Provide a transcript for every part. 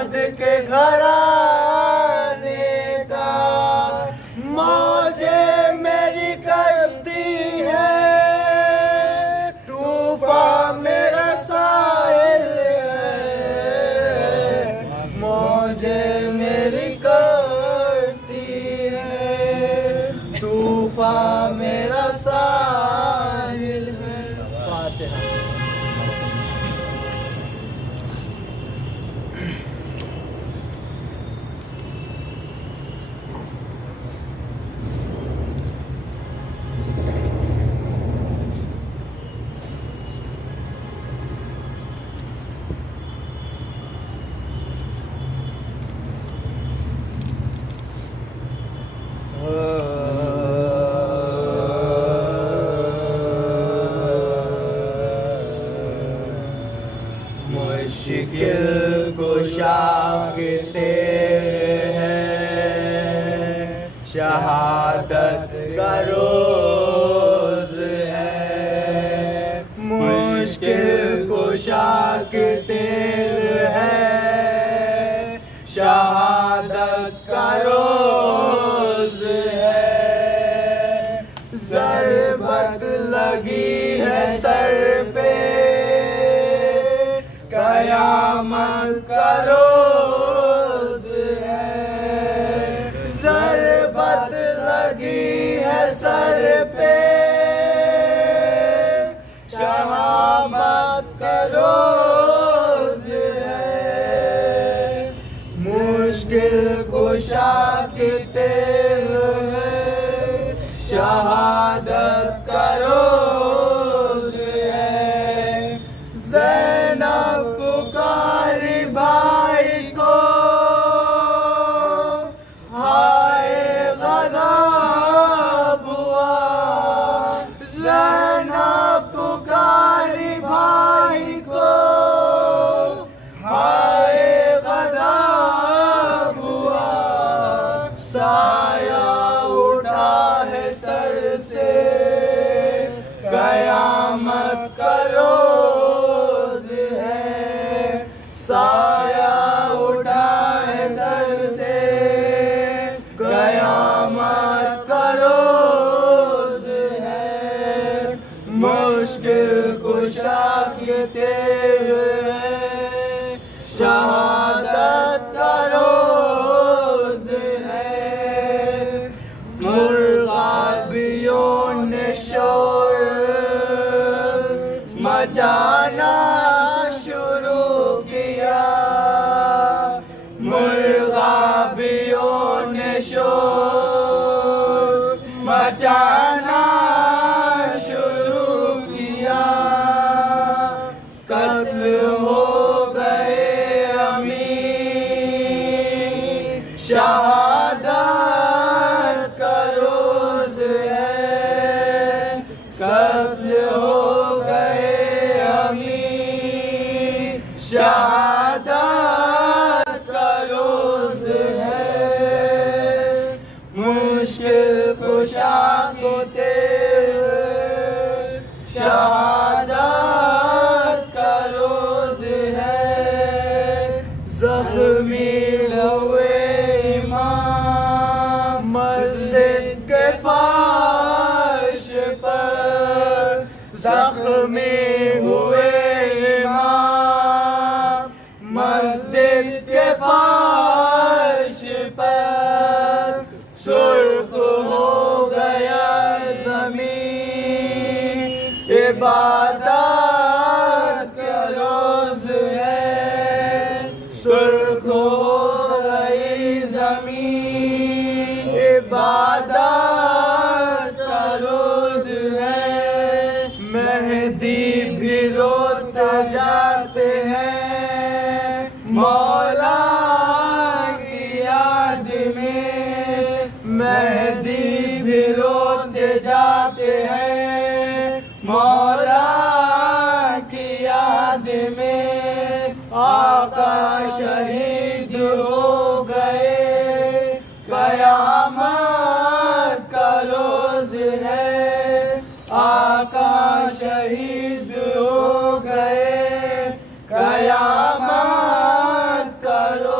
داماد کے گھرانے کا، موجے میری کشتی ہے، طوفان میرا ساحل ہے، موجے میری کشتی ہے، طوفان میرا ساحل ہے۔ فاتحہ۔ مشکل کشا تیرے ہیں، شہادت کا روز ہے، مشکل کشا تیرے ہیں، شہادت کا روز ہے، ضربت لگی ہے سر پہ، قیامت کا روز ہے، ضربت لگی ہے سر پہ، شہامت کا روز ہے، مشکل کشا تیرے ہے، شہادت کا روز ہے، زینب پکاری بھائی کو، ہائے غضب ہوا، زینب پکاری بھائی کو، ہائے غضب ہوا، سایہ اٹھا ہے سر سے، قیامت کا روز ہے، سایہ اٹھا ہے سر سے، قیامت کا روز ہے، مشکل کشا تیرے ہے، شہادت کا روز ہے، مرغابیوں نے شور مچانا شروع کیا، مرغابیوں نے شور مچانا شروع کیا، قتل ہو گئے امیر، شہادت کا روز ہے، قتل ہو گئے امیر، شہادت کا روز ہے، مشکل کشا تیرے، شہادت کا روز ہے، زخمی ہوئے امام مسجد کے فرش پر، زخمی ہوئے امام مسجد کے فرش پر، سرخ ہو گیا زمین، عبادت کا روز ہے، سرخ ہو گئی زمین، عبادت کا روز ہے، مہدی بھی روتے جاتے ہیں مولا کی یاد میں، مہدی بھی روتے جاتے ہیں مولا کی یاد میں، آقا شہید ہو گئے، قیامت کا روز ہے، آقا شہید ہو گئے، قیامت کا روز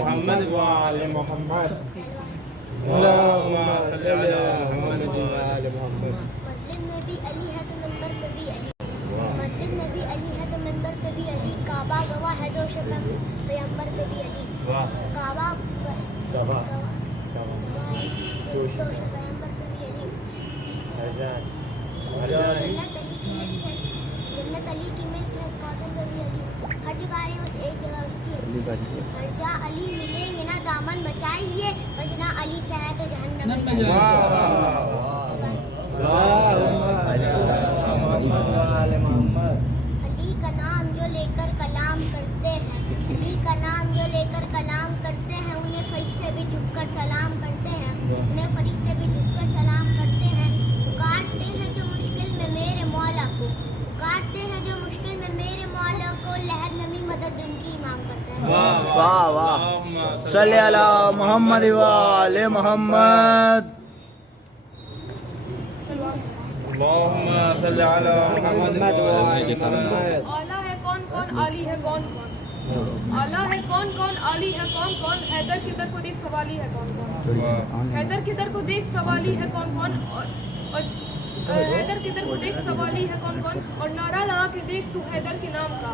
محمد وعلى محمد اللهم صل على محمد وعلى محمد مسجد میں بھی علی ہے تو منبر پہ بھی علی، مسجد میں بھی علی ہے تو منبر پہ بھی علی، کعبہ گواہ ہے دو شب پیغمبر پہ بھی علی، کعبہ گواہ دو شب پیغمبر پہ بھی علی، جنت علی کی ملک ہے، جنت علی کی ملک ہے، کوثر پہ بھی علی، ہر جگہ ہے بس ایک جگہ اس کی، ہر جہاں علی ملیں گے نا دامن بچائیے، بس نہ علی سے ہے تو جہنم میں علی کا نام جو لے کر کلام کرتے ہیں، علی کا نام جو لے کر کلام کرتے ہیں، انہیں فرشتے بھی جھک کر سلام کرتے ہیں، انہیں فرشتے بھی جھک کر سلام کرتے ہیں، پکارتے ہیں جو مشکل میں میرے مولا کو، پکارتے ہیں جو مشکل میں میرے مولا کو، لہر نمی مدد ان کی امام کرتا ہے۔ واہ واہ، صلی علی محمد وآل محمد۔ اللهم صل على محمد وعلى محمد اعلیٰ ہے کون کون، عالی ہے کون کون، اعلیٰ ہے کون کون، عالی ہے کون کون، حیدر کی در کو دیکھ سوالی ہے کون کون، حیدر کی در کو دیکھ سوالی ہے کون کون، اور حیدر کی در کو دیکھ سوالی ہے کون کون، اور نعرہ لگا کے دیکھ تو حیدر کے نام کا،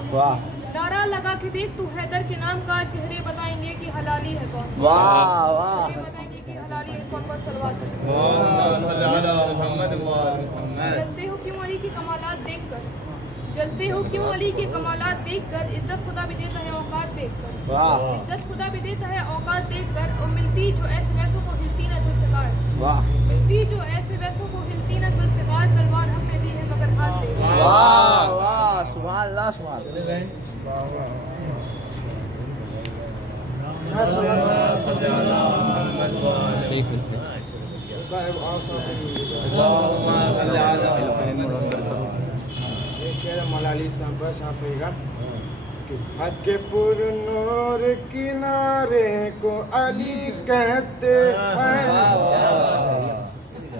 نعرہ لگا کے دیکھ تو حیدر کے نام کا، چہرے بتائیں گے کہ حلالی ہے کون، واہ واہ، چہرے بتائیں گے کہ حلالی ہے کون کون، صلوات۔ اللهم صل على محمد وعلى محمد جلتے ہو کیوں علی کے کمالات دیکھ کر، جلتے ہو کیوں علی کے کمالات دیکھ کر، عزت خدا بھی دیتا ہے اوقات دیکھ کر، عزت خدا بھی دیتا ہے اوقات دیکھ کر، اور ملتی جو ایسے ویسوں کو ہلتی نہ ذوالفقار، ملتی جو ایسے ویسوں کو ہلتی نہ ذوالفقار، تلوار ہم نے دی ہے مگر ہاتھ دے، واہ واہ، سبحان اللہ سبحان اللہ۔ ملالی صاحب شافعی کا حق پر نور کنارے کو علی کہتے ہیں،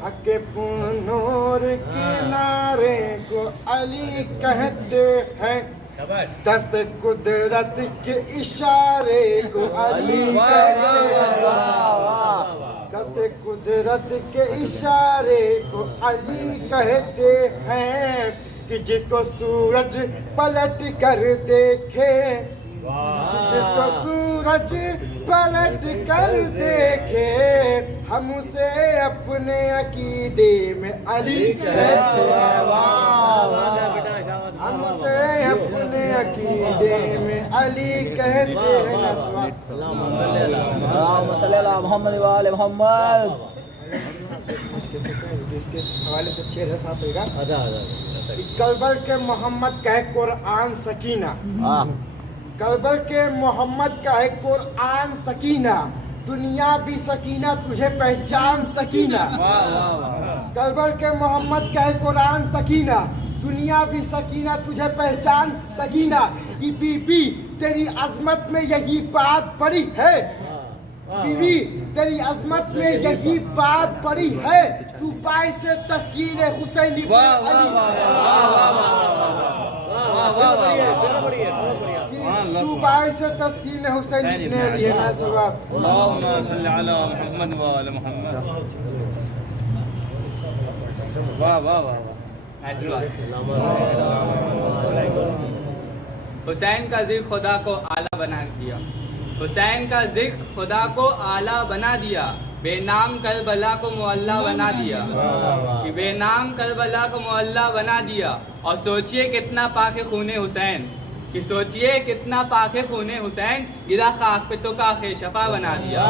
حق پر نور کنارے کو علی کہتے ہیں، دست قدرت کے اشارے کو علی کہتے ہیں، دست قدرت کے اشارے کو علی کہتے ہیں، کہ جس کو سورج پلٹ کر دیکھے، جس کو سورج پلٹ کر دیکھے، ہم اسے اپنے عقیدے میں علی کہتے ہیں، ہم اسے اپنے عقیدے میں علی کہتے ہیں۔ اللہم صلی علی محمد وآل محمد۔ جس کے حوالے سے شعر ہے صاحب کا، کربل کے محمد کا ہے قرآن سکینہ، کربل کے محمد کا ہے قرآن سکینہ، دنیا بھی سکینہ تجھے پہچان سکینہ، کربل کے محمد کا ہے قرآن سکینہ، دنیا بھی سکینہ تجھے پہچان سکینہ، بی بی تیری عظمت میں یہی بات پڑی ہے، بیوی تیری عظمت میں یہی بات پڑی ہے، تو باعث تسکین حسین ابن علی، تو باعث تسکین حسین ابن علی ہے۔ اللهم صل على محمد وعلى محمد۔ واہ واہ واہ، حسین کا ذکر خدا کو اعلیٰ بنا دیا، حسین کا ذکر خدا کو اعلیٰ بنا دیا، بے نام کربلا کو معلیٰ بنا دیا، کہ بے نام کربلا کو معلیٰ بنا دیا، اور سوچئے کتنا پاک خون حسین، کہ سوچئے کتنا پاک خون حسین، گرا خاک پہ تو خاک شفا بنا دیا،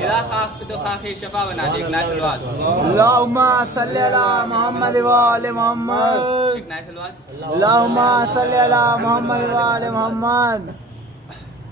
گرا خاک پہ تو خاک شفا بنا دیا۔ ایک نعت سلوات، اللہم صلی علی محمد وآل محمد۔ ایک نعت سلوات، اللہم صلی علی محمد وآل محمد۔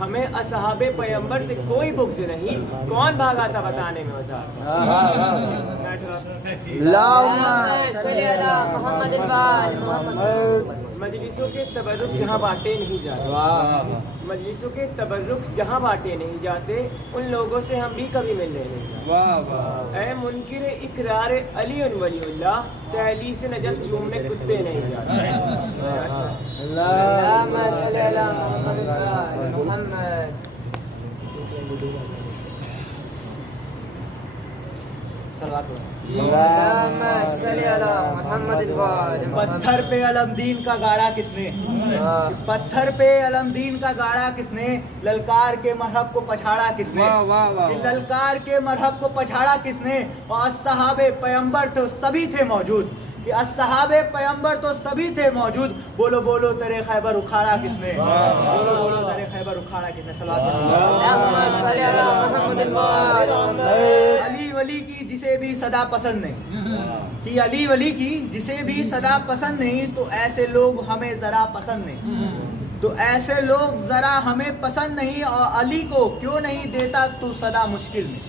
ہمیں اصحاب پیغمبر سے کوئی بغض نہیں، کون بھاگا تھا بتانے میں وضاحت۔ مجلسوں کے تبرک جہاں بانٹے نہیں جاتے، مجلسوں کے تبرک جہاں بانٹے نہیں جاتے، ان لوگوں سے ہم بھی کبھی ملنے نہیں جاتے۔ اے منکر اقرار علی ولی اللہ، دہلی سے نجف چومنے کتے نہیں جاتے۔ اللہم صلی علی محمد۔ پتھر پہ علمدین کا گاڑا کس نے، پتھر پہ علمدین کا گاڑا کس نے، للکار کے مذہب کو پچھاڑا کس نے، للکار کے مذہب کو پچھاڑا کس نے، اور اصحاب پیغمبر تو سبھی تھے موجود، کہ اصحاب پیغمبر تو سبھی تھے موجود۔ بولو بولو تیرے خیبر اکھاڑا کس نے، بولو بولو تیرے خیبر اکھاڑا کس نے۔ علی ولی کی جسے بھی صدا پسند نہیں، کہ علی ولی کی جسے بھی صدا پسند نہیں، تو ایسے لوگ ہمیں ذرا پسند نہیں، تو ایسے لوگ ذرا ہمیں پسند نہیں۔ اور علی کو کیوں نہیں دیتا تو صدا مشکل میں،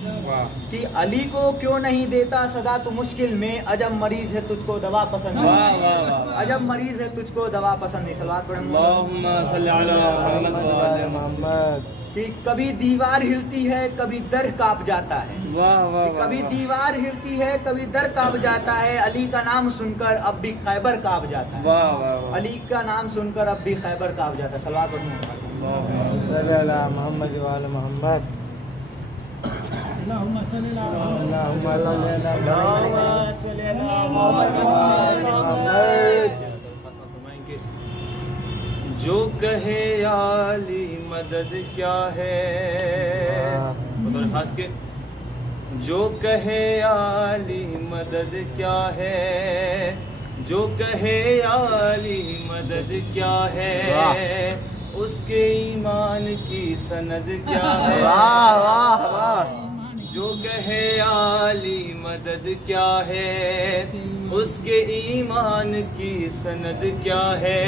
کہ علی کو کیوں نہیں دیتا صدا تو مشکل میں، عجب مریض ہے تجھ کو دوا پسند نہیں، عجب مریض ہے تجھ کو دوا پسند نہیں۔ صلوات پڑھیں اللہم صلی علی محمد۔ کہ کبھی دیوار ہلتی ہے کبھی در کانپ جاتا ہے، کبھی دیوار ہلتی ہے کبھی در کانپ جاتا ہے، علی کا نام سن کر اب بھی خیبر کانپ جاتا ہے، علی کا نام سن کر اب بھی خیبر کانپ جاتا ہے۔ صلوات صلی علی محمد وعلی محمد۔ اللہم صلی علی محمد۔ جو کہے یا علی مدد کیا ہے، بطور خاص کے جو کہے یا علی مدد کیا ہے، جو کہے یا علی مدد کیا ہے، اس کے ایمان کی سند کیا ہے۔ جو کہے یا علی مدد کیا ہے، اس کے ایمان کی سند کیا ہے،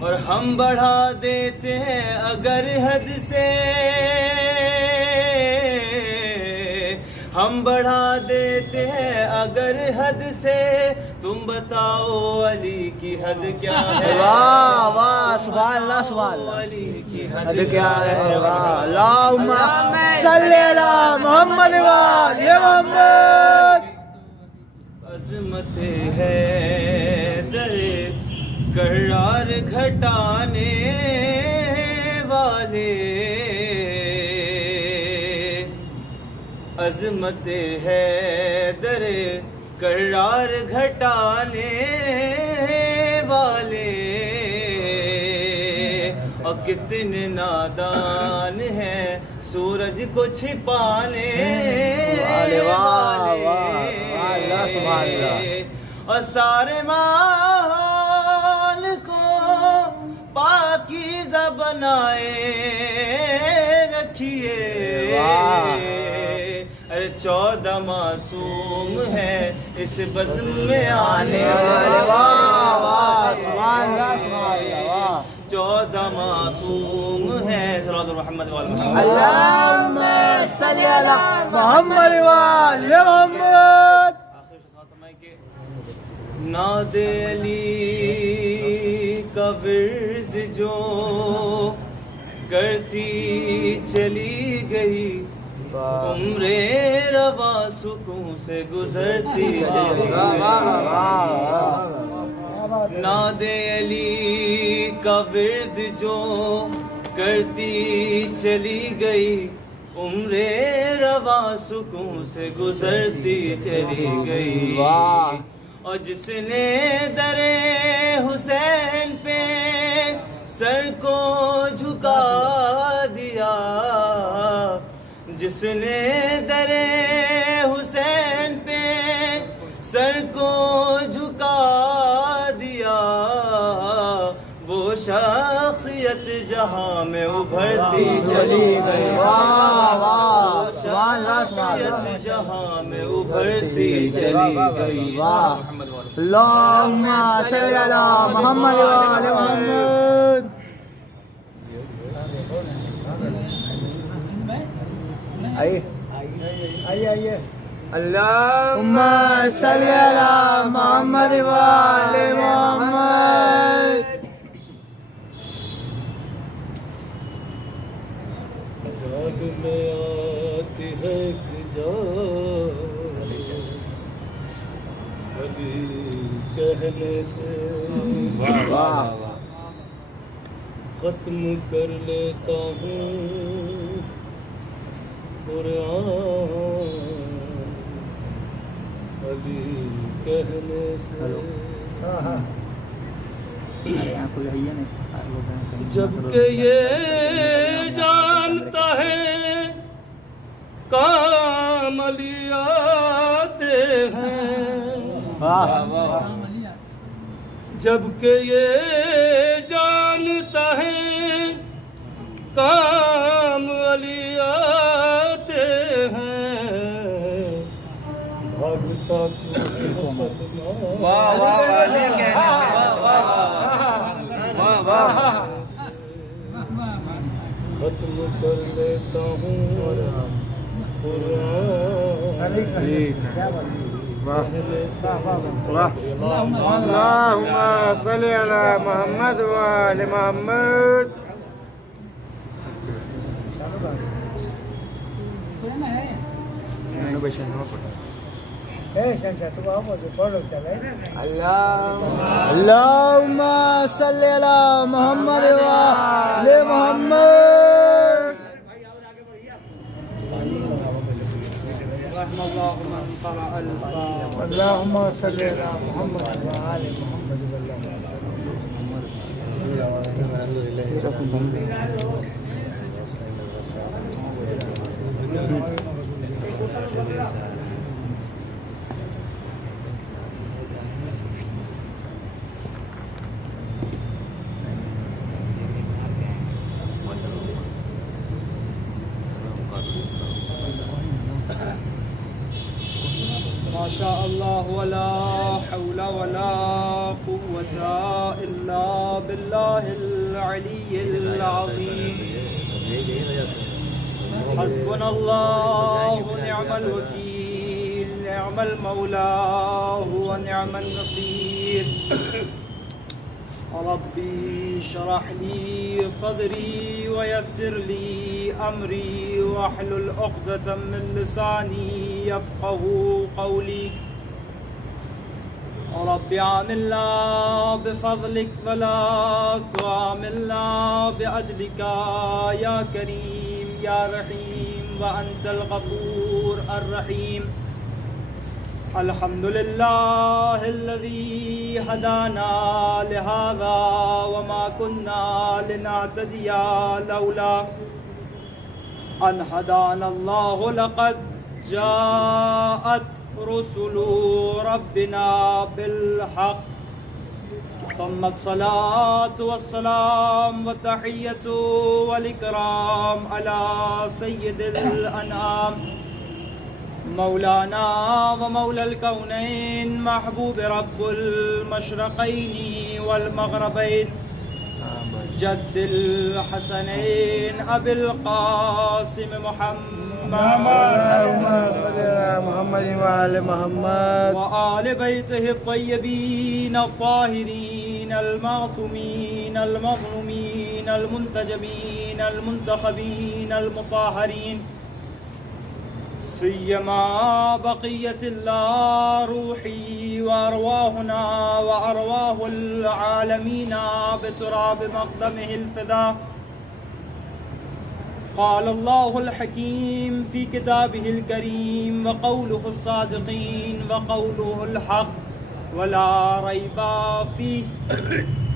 اور ہم بڑھا دیتے ہیں اگر حد سے، ہم بڑھا دیتے ہیں اگر حد سے، تم بتاؤ علی کی حد کیا ہے۔ واہ واہ سبحان اللہ سبحان اللہ۔ علی کی حد کیا ہے، واہ اللہم صلی علی محمد وعلی محمد۔ عظمت ہے در کرار گھٹانے والے، عظمت ہے در کرار گھٹانے والے، اور کتنے نادان ہیں سورج کو چھپانے والے، اور سارے مال کو پاکیزہ بنائے رکھیے، ارے 14 معصوم ہے اس بزم میں آنے والے، 14 معصوم ہے۔ صلی اللہ محمد وعلی محمد۔ اللہم صلی علی محمد وعلی محمد۔ ناد علی کا ورد جو کرتی چلی گئی، عمر رواں سکون سے گزرتی چلی گئی، ناد علی کا ورد جو کرتی چلی گئی، عمر رواں سکون سے گزرتی چلی گئی، اور جس نے در حسین پہ سر کو جھکا دیا، جس نے در حسین پہ سر کو جھکا دیا، وہ شخصیت جہاں میں ابھرتی چلی گئی، شخصیت جہاں میں ابھرتی چلی گئی۔ اللہم صلی علی محمد وعلی محمد۔ آئیے آئیے اللہم صلی علی محمد و آل محمد. یاد میں آتی ہے کہ جان علی کہنے سے ختم کر لیتا ہوں قرآن علی کہنے سے. جب کہ یہ جانتا ہے کام علی آتے ہیں. جب کہ یہ جانتا ہے کام علی آتے ہیں. بھاگتا ختم کر لیتا ہوں قرآن. اللهم صل على محمد وآل محمد. اللهم صل على محمد و آل محمد. اللهم صل على محمد وآل محمد. ما شاء الله ولا حول ولا قوة إلا بالله العلي العظيم. حسبنا الله ونعم الوكيل نعم المولى ونعم النصير. ربي اشرح لي صدري ويسر لي أمري واحلل عقدة من لساني يفقه قولي. رب عاملنا بفضلك ولا تعاملنا بعدلك يا كريم يا رحيم وأنت الغفور الرحيم. الحمد لله الذي هدانا لهذا وما كنا لنهتدي لولا أن هدانا الله. لقد جاءت رسل ربنا بالحق. ثم الصلاة والسلام والتحية والإكرام على سيد الأنام مولانا ومولى الكونين محبوب رب المشرقين والمغربين جد الحسنين أبي القاسم محمد. اللهم صل على محمد وآل محمد وآل بيته الطيبين الطاهرين المعصومين المظلومين المنتجبين المنتخبين المطهرين. سيما بقية الله روحي وأرواحنا وأرواح العالمين بتراب مقدمه الفداء. قال الله الحكيم في كتابه الكريم وقوله الصادقين وقوله الحق ولا ريب فيه.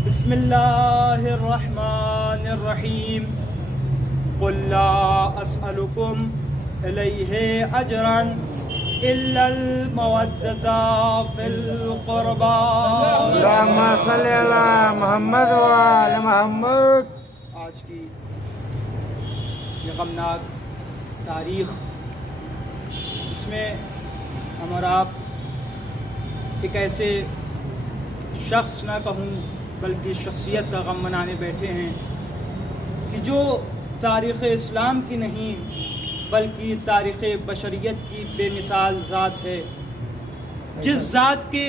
بسم الله الرحمن الرحيم. قل لا أسألكم إليه أجرا إلا المودة في القربى. اللهم صل على محمد وآل محمد. آج کی یہ غمناک تاریخ جس میں ہم اور آپ ایک ایسے شخص نہ کہوں بلکہ شخصیت کا غم منانے بیٹھے ہیں کہ جو تاریخ اسلام کی نہیں بلکہ تاریخ بشریت کی بے مثال ذات ہے، جس ذات کے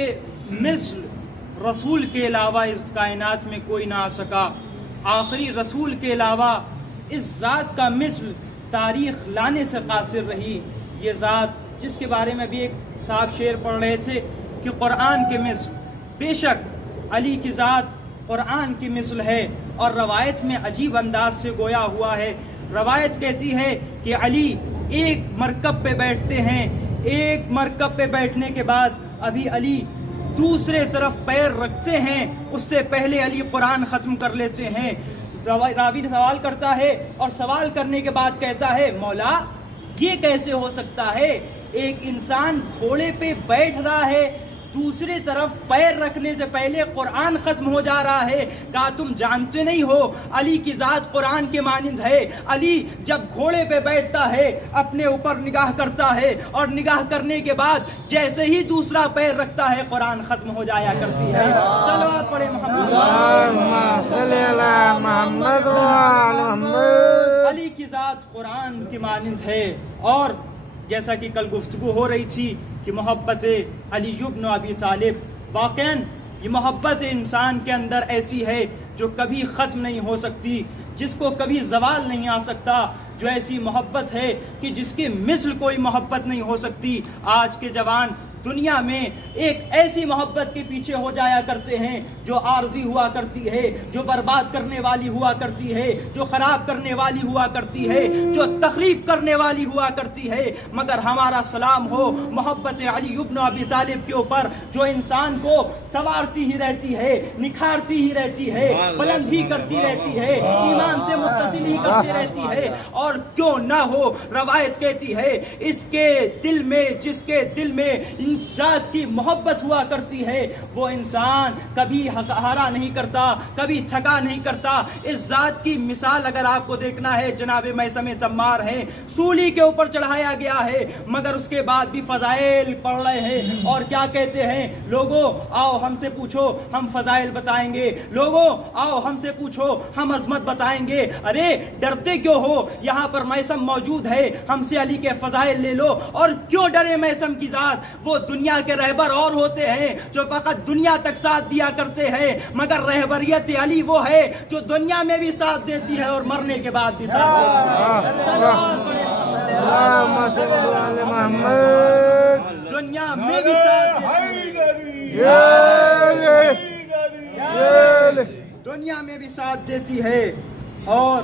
مثل رسول کے علاوہ اس کائنات میں کوئی نہ آ سکا، آخری رسول کے علاوہ اس ذات کا مثل تاریخ لانے سے قاصر رہی۔ یہ ذات جس کے بارے میں بھی ایک صاحب شعر پڑھ رہے تھے کہ قرآن کے مثل، بے شک علی کی ذات قرآن کی مثل ہے، اور روایت میں عجیب انداز سے گویا ہوا ہے۔ روایت کہتی ہے کہ علی ایک مرکب پہ بیٹھتے ہیں، ایک مرکب پہ بیٹھنے کے بعد ابھی علی دوسرے طرف پیر رکھتے ہیں، اس سے پہلے علی قرآن ختم کر لیتے ہیں۔ راوی سوال کرتا ہے، اور سوال کرنے کے بعد کہتا ہے مولا یہ کیسے ہو سکتا ہے، ایک انسان گھوڑے پہ بیٹھ رہا ہے، دوسری طرف پیر رکھنے سے پہلے قرآن ختم ہو جا رہا ہے۔ کہا تم جانتے نہیں ہو علی کی ذات قرآن کے مانند ہے۔ علی جب گھوڑے پہ بیٹھتا ہے اپنے اوپر نگاہ کرتا ہے، اور نگاہ کرنے کے بعد جیسے ہی دوسرا پیر رکھتا ہے قرآن ختم ہو جایا کرتی ہے۔ صلوات پڑھے محمد۔ علی کی ذات قرآن کی مانند ہے، اور جیسا کہ کل گفتگو ہو رہی تھی کہ محبت علی بن ابی طالب، واقعاً یہ محبت انسان کے اندر ایسی ہے جو کبھی ختم نہیں ہو سکتی، جس کو کبھی زوال نہیں آ سکتا، جو ایسی محبت ہے کہ جس کی مثل کوئی محبت نہیں ہو سکتی۔ آج کے جوان دنیا میں ایک ایسی محبت کے پیچھے ہو جایا کرتے ہیں جو عارضی ہوا کرتی ہے، جو برباد کرنے والی ہوا کرتی ہے، جو خراب کرنے والی ہوا کرتی ہے، جو تخریب کرنے والی ہوا کرتی ہے۔ مگر ہمارا سلام ہو محبت علی بن ابی طالب کے اوپر، جو انسان کو سنوارتی ہی رہتی ہے، نکھارتی ہی رہتی ہے، بلند ہی کرتی رہتی ہے، ایمان سے متصل ہی کرتی رہتی ہے۔ اور کیوں نہ ہو، روایت کہتی ہے اس کے دل میں، جس کے دل میں ذات کی محبت ہوا کرتی ہے، وہ انسان کبھی ہارا نہیں کرتا، کبھی تھکا نہیں کرتا۔ اس ذات کی مثال اگر آپ کو دیکھنا ہے، جناب میثم تمار ہیں، سولی کے اوپر چڑھایا گیا ہے، مگر اس کے بعد بھی فضائل پڑھ رہے ہیں، اور کیا کہتے ہیں لوگوں آؤ ہم سے پوچھو ہم فضائل بتائیں گے، لوگوں آؤ ہم سے پوچھو ہم عظمت بتائیں گے۔ ارے ڈرتے کیوں ہو، یہاں پر میثم موجود ہے، ہم سے علی کے فضائل لے لو۔ اور کیوں ڈرے میثم کی ذات، وہ دنیا کے رہبر اور ہوتے ہیں جو فقط دنیا تک ساتھ دیا کرتے ہیں، مگر رہبریت علی وہ ہے جو دنیا میں بھی ساتھ دیتی ہے اور مرنے کے بعد بھی ساتھ دیتی ہے، دنیا میں بھی ساتھ دیتی ہے، دنیا میں بھی ساتھ دیتی ہے اور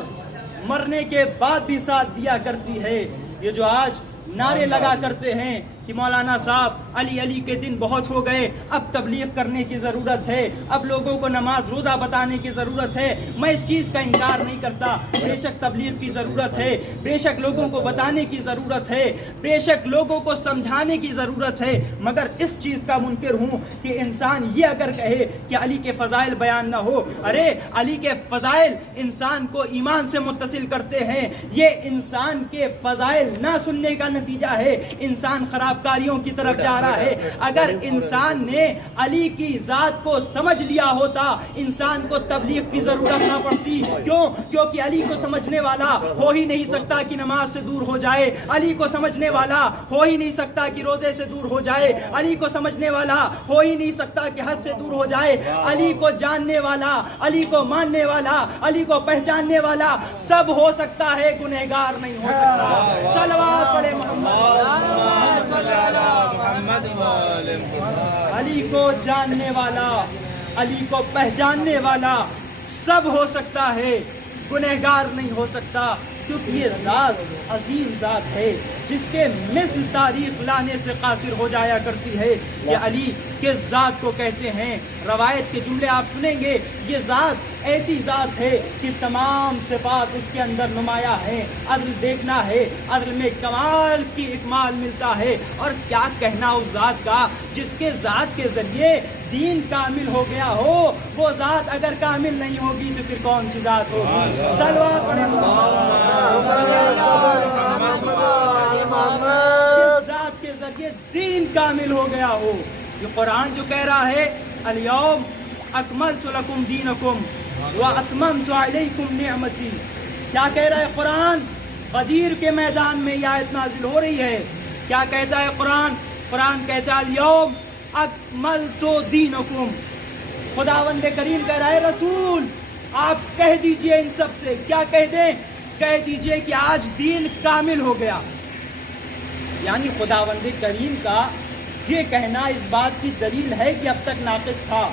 مرنے کے بعد بھی ساتھ دیا کرتی ہے۔ یہ جو آج نعرے لگا کرتے ہیں کہ مولانا صاحب علی علی کے دن بہت ہو گئے، اب تبلیغ کرنے کی ضرورت ہے، اب لوگوں کو نماز روزہ بتانے کی ضرورت ہے، میں اس چیز کا انکار نہیں کرتا، بے شک تبلیغ کی ضرورت ہے، بے شک لوگوں کو بتانے کی ضرورت ہے، بے شک لوگوں کو سمجھانے کی ضرورت ہے، مگر اس چیز کا منکر ہوں کہ انسان یہ اگر کہے کہ علی کے فضائل بیان نہ ہو۔ ارے علی کے فضائل انسان کو ایمان سے متصل کرتے ہیں، یہ انسان کے فضائل نہ سننے کا نتیجہ ہے، انسان خراب کاریوں کی طرف جا رہا ہے۔ اگر انسان نے علی کی ذات کو سمجھ لیا ہوتا، انسان کو تبلیغ کی ضرورت نہ پڑتی۔ کیوں؟ کیونکہ علی کو سمجھنے والا ہو ہی نہیں سکتا کہ نماز سے دور ہو جائے، علی کو سمجھنے والا ہو ہی نہیں سکتا کہ روزے سے دور ہو جائے، علی کو سمجھنے والا ہو ہی نہیں سکتا کہ حج سے دور ہو جائے۔ علی کو جاننے والا، علی کو ماننے والا، علی کو پہچاننے والا سب ہو سکتا ہے، گنہگار نہیں ہو سکتا۔ صلوات پڑھے علی کو جاننے والا، علی کو پہچاننے والا سب ہو سکتا ہے، گنہگار نہیں ہو سکتا، کیونکہ یہ ذات عظیم ذات ہے جس کے مثل تاریخ لانے سے قاصر ہو جایا کرتی ہے۔ یہ علی کس ذات کو کہتے ہیں؟ روایت کے جملے آپ سنیں گے، یہ ذات ایسی ذات ہے کہ تمام صفات اس کے اندر نمایاں ہیں، عدل دیکھنا ہے، عدل میں کمال کی اکمال ملتا ہے۔ اور کیا کہنا اس ذات کا جس کے ذات کے ذریعے دین کامل ہو گیا ہو، وہ ذات اگر کامل نہیں ہوگی تو پھر کون سی ذات ہوگی؟ صلوات پڑھیں جس ذات کے ذریعے دین کامل ہو گیا ہو۔ یہ قرآن جو کہہ رہا ہے الیوم اکملت لکم دینکم واتممت علیکم نعمتی، کیا کہہ رہا ہے قرآن؟ غدیر کے میدان میں یہ آیت نازل ہو رہی ہے. کیا کہتا ہے قرآن؟ قرآن کہتا ہے الیوم اکملت دینکم. خداوند کریم کہہ رہا ہے رسول آپ کہہ دیجئے ان سب سے. کیا کہہ دیں؟ کہہ دیجئے کہ آج دین کامل ہو گیا. یعنی خداوند کریم کا یہ کہنا اس بات کی دلیل ہے کہ اب تک ناقص تھا.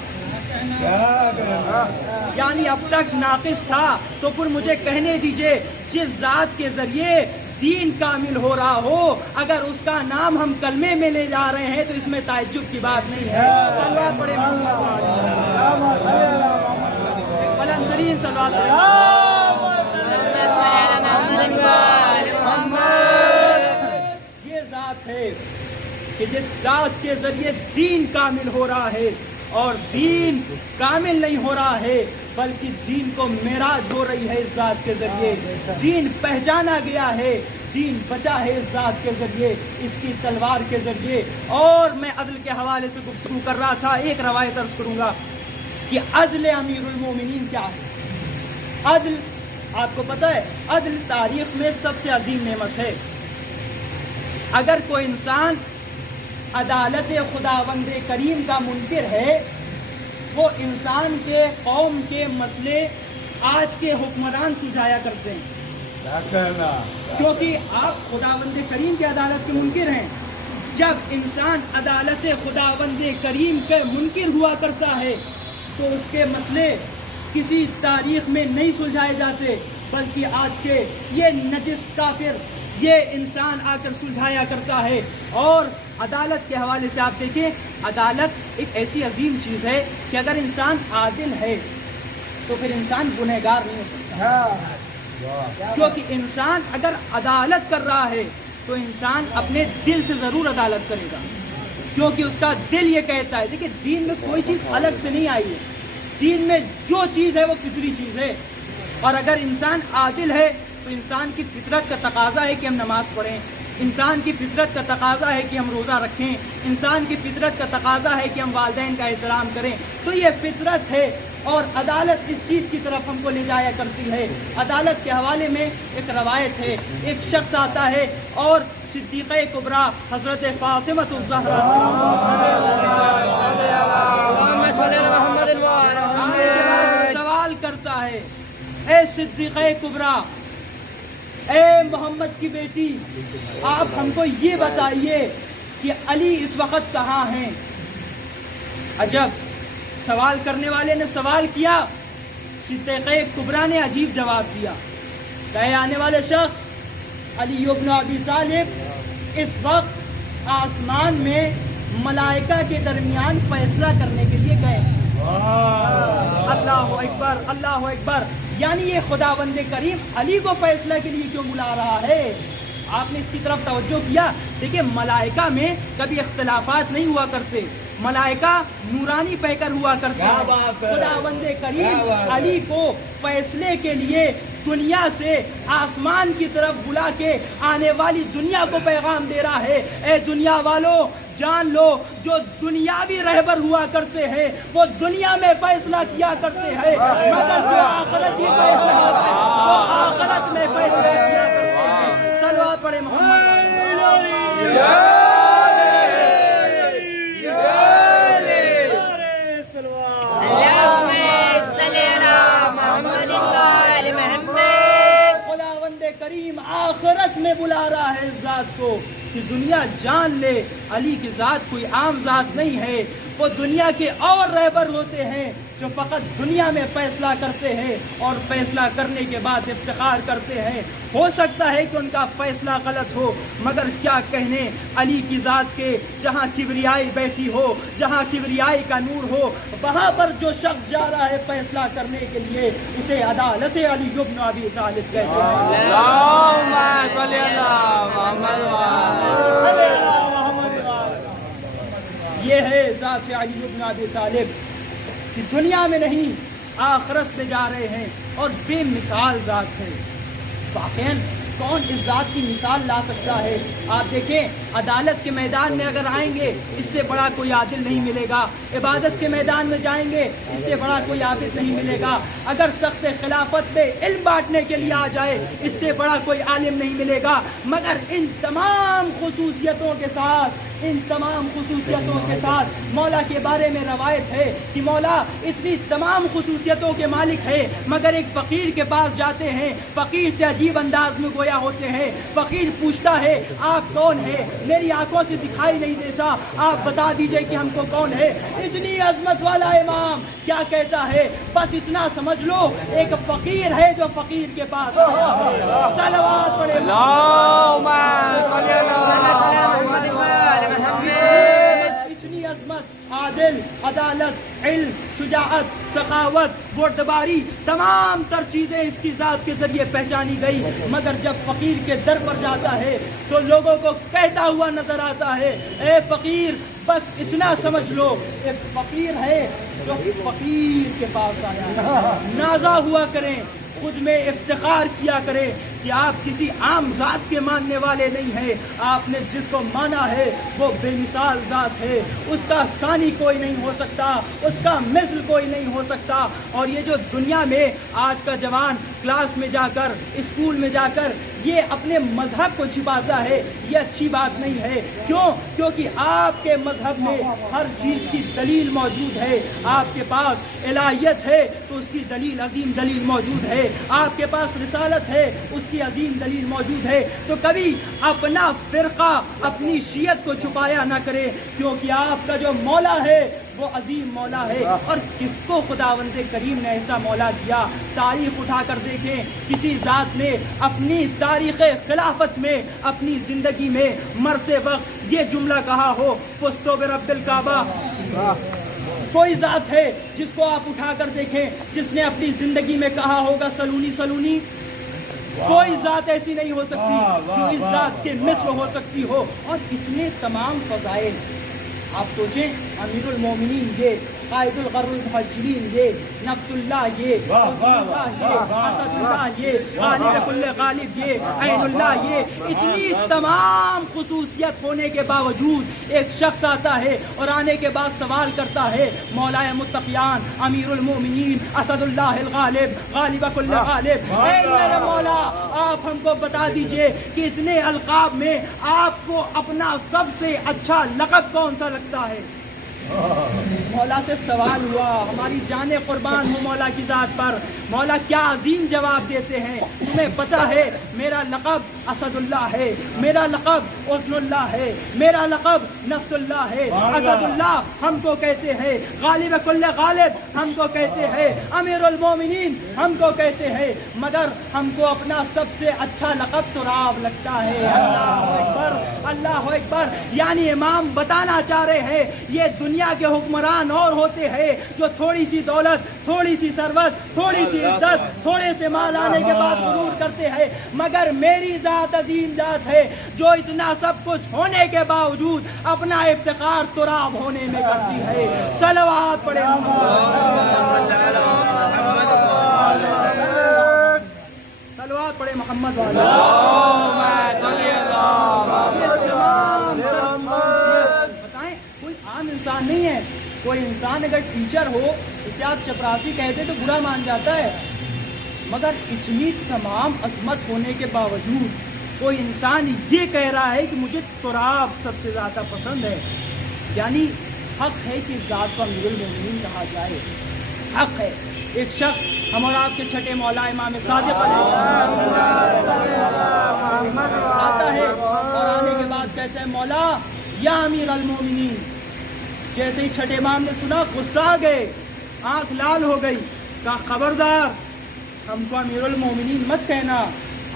یعنی اب تک ناقص تھا تو پھر مجھے کہنے دیجئے جس ذات کے ذریعے دین کامل ہو رہا ہو اگر اس کا نام ہم کلمے میں لے جا رہے ہیں تو اس میں تعجب کی بات نہیں ہے. صلوات پڑھے بلند ترین صلوات یہ ذات ہے کہ جس ذات کے ذریعے دین کامل ہو رہا ہے. اور دین کامل نہیں ہو رہا ہے بلکہ دین کو معراج ہو رہی ہے اس ذات کے ذریعے. دین پہچانا گیا ہے, دین بچا ہے اس ذات کے ذریعے, اس کی تلوار کے ذریعے. اور میں عدل کے حوالے سے گفتگو کر رہا تھا. ایک روایت عرض کروں گا کہ عدل امیر المومنین کیا ہے. عدل آپ کو پتہ ہے عدل تاریخ میں سب سے عظیم نعمت ہے. اگر کوئی انسان عدالت خداوند کریم کا منکر ہے وہ انسان کے قوم کے مسئلے آج کے حکمران سلجھایا کرتے ہیں کیونکہ آپ خداوند کریم کی عدالت کے منکر ہیں. جب انسان عدالت خداوند کریم کے منکر ہوا کرتا ہے تو اس کے مسئلے کسی تاریخ میں نہیں سلجھائے جاتے بلکہ آج کے یہ نجس کافر یہ انسان آ کر سلجھایا کرتا ہے. اور عدالت کے حوالے سے آپ دیکھیں عدالت ایک ایسی عظیم چیز ہے کہ اگر انسان عادل ہے تو پھر انسان گنہگار نہیں ہو سکتا. کیونکہ انسان اگر عدالت کر رہا ہے تو انسان اپنے دل سے ضرور عدالت کرے گا کیونکہ اس کا دل یہ کہتا ہے. دیکھیں دین میں کوئی چیز الگ سے نہیں آئی ہے. دین میں جو چیز ہے وہ فطری چیز ہے. اور اگر انسان عادل ہے تو انسان کی فطرت کا تقاضا ہے کہ ہم نماز پڑھیں, انسان کی فطرت کا تقاضا ہے کہ ہم روزہ رکھیں, انسان کی فطرت کا تقاضا ہے کہ ہم والدین کا احترام کریں. تو یہ فطرت ہے اور عدالت اس چیز کی طرف ہم کو لے جایا کرتی ہے. عدالت کے حوالے میں ایک روایت ہے, ایک شخص آتا ہے اور صدیقہ کبریٰ حضرت فاطمہ الزہرا سوال کرتا ہے اے صدیقہ کبریٰ اے محمد کی بیٹی آپ ہم کو یہ بتائیے کہ علی اس وقت کہاں ہیں. عجب سوال کرنے والے نے سوال کیا, صدیقہ کبریٰ نے عجیب جواب دیا. کہے آنے والے شخص علی ابن ابی طالب اس وقت آسمان میں ملائکہ کے درمیان فیصلہ کرنے کے لیے گئے. اللہ اکبر اللہ اکبر. یعنی یہ خداوند کریم علی کو فیصلہ کے لیے کیوں بلا رہا ہے؟ آپ نے اس کی طرف توجہ کیا؟ دیکھیں ملائکہ میں کبھی اختلافات نہیں ہوا کرتے, ملائکہ نورانی پہ کر ہوا کرتے ہیں. خداوند کریم علی کو فیصلے کے لیے دنیا سے آسمان کی طرف بلا کے آنے والی دنیا کو پیغام دے رہا ہے. اے دنیا والوں جان لو جو دنیاوی رہبر ہوا کرتے ہیں وہ دنیا میں فیصلہ کیا کرتے ہیں مگر جو آخرت ہی فیصلہ کرتے ہیں وہ آخرت میں فیصلہ کیا کرتے ہیں. صلوات پڑھے محمد. خداوند کریم آخرت میں بلا رہا ہے اس ذات کو کہ دنیا جان لے علی کی ذات کوئی عام ذات نہیں ہے. وہ دنیا کے اور رہبر ہوتے ہیں جو فقط دنیا میں فیصلہ کرتے ہیں اور فیصلہ کرنے کے بعد افتخار کرتے ہیں. ہو سکتا ہے کہ ان کا فیصلہ غلط ہو مگر کیا کہنے علی کی ذات کے. جہاں کبریائی بیٹھی ہو, جہاں کبریائی کا نور ہو, وہاں پر جو شخص جا رہا ہے فیصلہ کرنے کے لیے اسے عدالت علی ابن ابی طالب کہتے ہیں. یہ ہے ذات علی ابن ابی طالب کہ دنیا میں نہیں آخرت میں جا رہے ہیں اور بے مثال ذات ہے. واقعاً کون اس ذات کی مثال لا سکتا ہے؟ آپ دیکھیں عدالت کے میدان میں اگر آئیں گے اس سے بڑا کوئی عادل نہیں ملے گا، عبادت کے میدان میں جائیں گے اس سے بڑا کوئی عابد نہیں ملے گا، اگر تخت خلافت پہ علم بانٹنے کے لیے آ جائے اس سے بڑا کوئی عالم نہیں ملے گا، مگر ان تمام خصوصیتوں کے ساتھ مولا کے بارے میں روایت ہے کہ مولا اتنی تمام خصوصیتوں کے مالک ہے، مگر ایک فقیر کے پاس جاتے ہیں، فقیر سے عجیب انداز میں گویا ہوتے ہیں، فقیر پوچھتا ہے آپ کون ہے؟ میری آنکھوں سے دکھائی نہیں دیتا، آپ بتا دیجئے کہ ہم کو کون ہے؟ اتنی عظمت والا امام کیا کہتا ہے؟ بس اتنا سمجھ لو ایک فقیر ہے جو فقیر کے پاس آیا ہے۔ صلوات پڑھے اتنی عظمت، عادل، عدالت، علم، شجاعت، سخاوت، بردباری، تمام تر چیزیں اس کی ذات کے ذریعے پہچانی گئی، مگر جب فقیر کے در پر جاتا ہے تو لوگوں کو کہتا ہوا نظر آتا ہے اے فقیر بس اتنا سمجھ لو ایک فقیر ہے جو فقیر کے پاس آیا ہے۔ نازا ہوا کریں، خود میں افتخار کیا کریں کہ آپ کسی عام ذات کے ماننے والے نہیں ہیں، آپ نے جس کو مانا ہے وہ بے مثال ذات ہے، اس کا ثانی کوئی نہیں ہو سکتا، اس کا مثل کوئی نہیں ہو سکتا۔ اور یہ جو دنیا میں آج کا جوان کلاس میں جا کر، اسکول میں جا کر یہ اپنے مذہب کو چھپاتا ہے، یہ اچھی بات نہیں ہے۔ کیوں؟ کیونکہ آپ کے مذہب میں ہر چیز کی دلیل موجود ہے، آپ کے پاس الہیت ہے تو اس کی دلیل، عظیم دلیل موجود ہے، آپ کے پاس رسالت ہے اس کی عظیم دلیل موجود ہے۔ تو کبھی اپنا فرقہ، اپنی شیعت کو چھپایا نہ کرے، کیونکہ آپ کا جو مولا ہے وہ عظیم مولا ہے۔ اور کس کو خداوند کریم نے ایسا مولا دیا؟ تاریخ اٹھا کر دیکھیں، کسی ذات نے اپنی تاریخ خلافت میں، اپنی زندگی میں مرتے وقت یہ جملہ کہا ہو فزتو برب الکعبہ؟ کوئی ذات ہے جس کو آپ اٹھا کر دیکھیں جس نے اپنی زندگی میں کہا ہوگا سلونی سلونی؟ کوئی ذات ایسی نہیں ہو سکتی جو اس ذات کے مثل ہو سکتی ہو۔ اور اتنے تمام فضائل، آپ سوچیں امیر المومنین یہ، قائد الغر المحجرین یہ، نفس اللہ یہ، اللہ یہ، اسد اللہ یہ، غالب کل غالب یہ، عین اللہ یہ، اتنی تمام خصوصیت ہونے کے باوجود ایک شخص آتا ہے اور آنے کے بعد سوال کرتا ہے مولا متقیان، امیر المومنین، اسد اللہ الغالب، غالب کل غالب، اے میرے مولا آپ ہم کو بتا دیجئے کہ اتنے القاب میں آپ کو اپنا سب سے اچھا لقب کون سا لگتا ہے؟ مولا سے سوال ہوا، ہماری جانیں قربان ہو مولا کی ذات پر، مولا کیا عظیم جواب دیتے ہیں۔ تمہیں پتا ہے میرا لقب اسد اللہ ہے، میرا لقب عزن اللہ ہے، میرا لقب نفس اللہ ہے، اسد اللہ ہم کو کہتے ہیں، غالب کل غالب ہم کو کہتے ہیں، امیر المومنین ہم کو کہتے ہیں، مگر ہم کو اپنا سب سے اچھا لقب تراب لگتا ہے۔ اللہ اکبر، اللہ اکبر۔ یعنی امام بتانا چاہ رہے ہیں یہ دنیا کے حکمران اور ہوتے ہیں جو تھوڑی سی دولت، تھوڑی سی ثروت، تھوڑی سی عزت، تھوڑے سے مال آنے کے بعد غرور کرتے ہیں، مگر میری ذات عظیم ذات ہے جو اتنا سب کچھ ہونے کے باوجود اپنا افتخار تراب ہونے میں کرتی ہے۔ صلوات پڑھے صلوات پڑھے محمد والا۔ بتائیں کوئی عام انسان نہیں ہے، کوئی انسان اگر ٹیچر ہو اسے آپ چپراسی کہتے تو برا مان جاتا ہے، مگر اتنی تمام عظمت ہونے کے باوجود کوئی انسان یہ کہہ رہا ہے کہ مجھے تراب سب سے زیادہ پسند ہے۔ یعنی حق ہے کہ اس ذات کو امیر المومنین کہا جائے، حق ہے۔ ایک شخص ہم اور آپ کے چھٹے مولا امام صادق علیہ آتا ہے اور آنے کے بعد کہتا ہے مولا یا امیر المومنین۔ جیسے ہی چھٹے امام نے سنا غصہ آ گئے، آنکھ لال ہو گئی، کہا خبردار ہم کو امیر المومنین مت کہنا،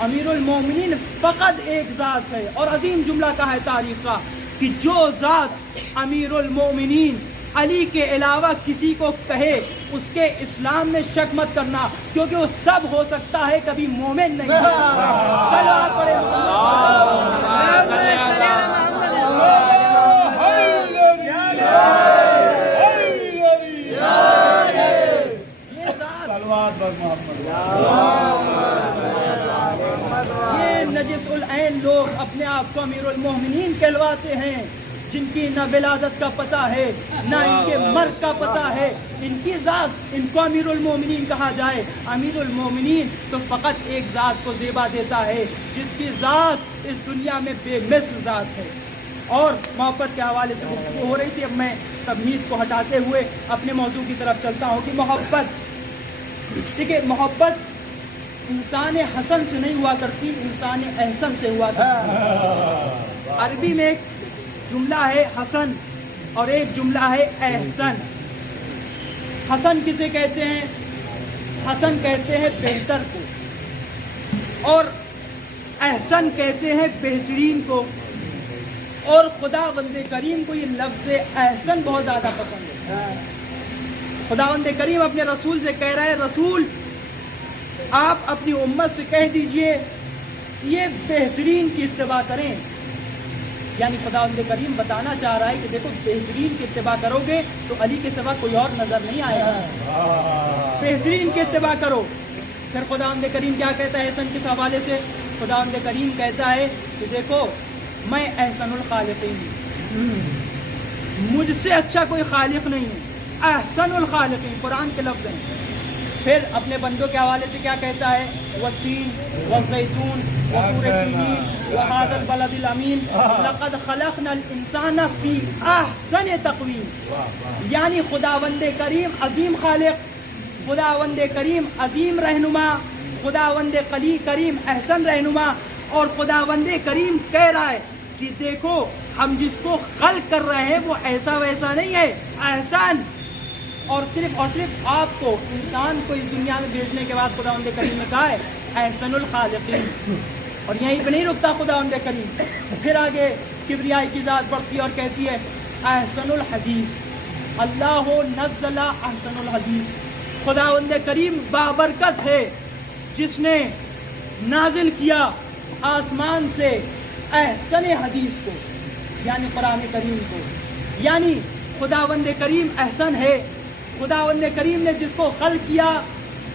امیر المومنین فقط ایک ذات ہے۔ اور عظیم جملہ کہا ہے تاریخ کا کہ جو ذات امیر المومنین علی کے علاوہ کسی کو کہے اس کے اسلام میں شک مت کرنا، کیونکہ وہ سب ہو سکتا ہے کبھی مومن نہیں ہے۔ صلوات پڑھے یہ نرجس العین لوگ اپنے آپ کو امیر المومنین کہلواتے ہیں، جن کی نہ ولادت کا پتہ ہے نہ ان کے مرگ کا پتہ ہے، ان کی ذات ان کو امیر المومنین کہا جائے۔ امیر المومنین تو فقط ایک ذات کو زیبا دیتا ہے جس کی ذات اس دنیا میں بے مثل ذات ہے۔ اور محبت کے حوالے سے گفتگو ہو رہی تھی، اب میں تمہید کو ہٹاتے ہوئے اپنے موضوع کی طرف چلتا ہوں کہ محبت، ٹھیک ہے، محبت انسان حسن سے نہیں ہوا کرتی، انسان احسن سے ہوا کرتی۔ عربی میں ایک جملہ ہے حسن اور ایک جملہ ہے احسن۔ حسن کسے کہتے ہیں؟ حسن کہتے ہیں بہتر کو، اور احسن کہتے ہیں بہترین کو۔ اور خدا بند کریم کو یہ لفظ احسن بہت زیادہ پسند ہے۔ خدا بند کریم اپنے رسول سے کہہ رہا ہے، رسول آپ اپنی امت سے کہہ دیجئے یہ بہترین کی اتباع کریں۔ یعنی خدا بند کریم بتانا چاہ رہا ہے کہ دیکھو بہترین کی اتباع کرو گے تو علی کے سوا کوئی اور نظر نہیں آئے گا، بہترین کی اتباع کرو۔ پھر خدا بند کریم کیا کہتا ہے احسن کس حوالے سے؟ خدا بند کریم کہتا ہے کہ دیکھو میں احسن الخالقین ہوں، مجھ سے اچھا کوئی خالق نہیں ہے، احسن الخالقین قرآن کے لفظ ہیں۔ پھر اپنے بندوں کے حوالے سے کیا کہتا ہے؟ والتین والزیتون وطور سینین وہذا البلد الامین لقد خلقنا الانسان فی احسن تقویم۔ یعنی خداوند کریم عظیم خالق، خداوند کریم عظیم رہنما، خداوند کریم احسن رہنما، اور خداوند کریم کہہ رہا ہے کہ دیکھو ہم جس کو خلق کر رہے ہیں وہ ایسا ویسا نہیں ہے، احسن۔ اور صرف آپ کو، انسان کو اس دنیا میں بھیجنے کے بعد خداوند کریم نے کہا ہے احسن الخالقین۔ اور یہیں پہ نہیں رکتا خداوند کریم، پھر آگے کبریائی کی ذات بڑھتی اور کہتی ہے احسن الحدیث، اللہ نزل احسن الحدیث۔ خداوند کریم بابرکت ہے جس نے نازل کیا آسمان سے احسن حدیث کو، یعنی قرآن کریم کو۔ یعنی خداوند کریم احسن ہے، خداوند کریم نے جس کو خلق کیا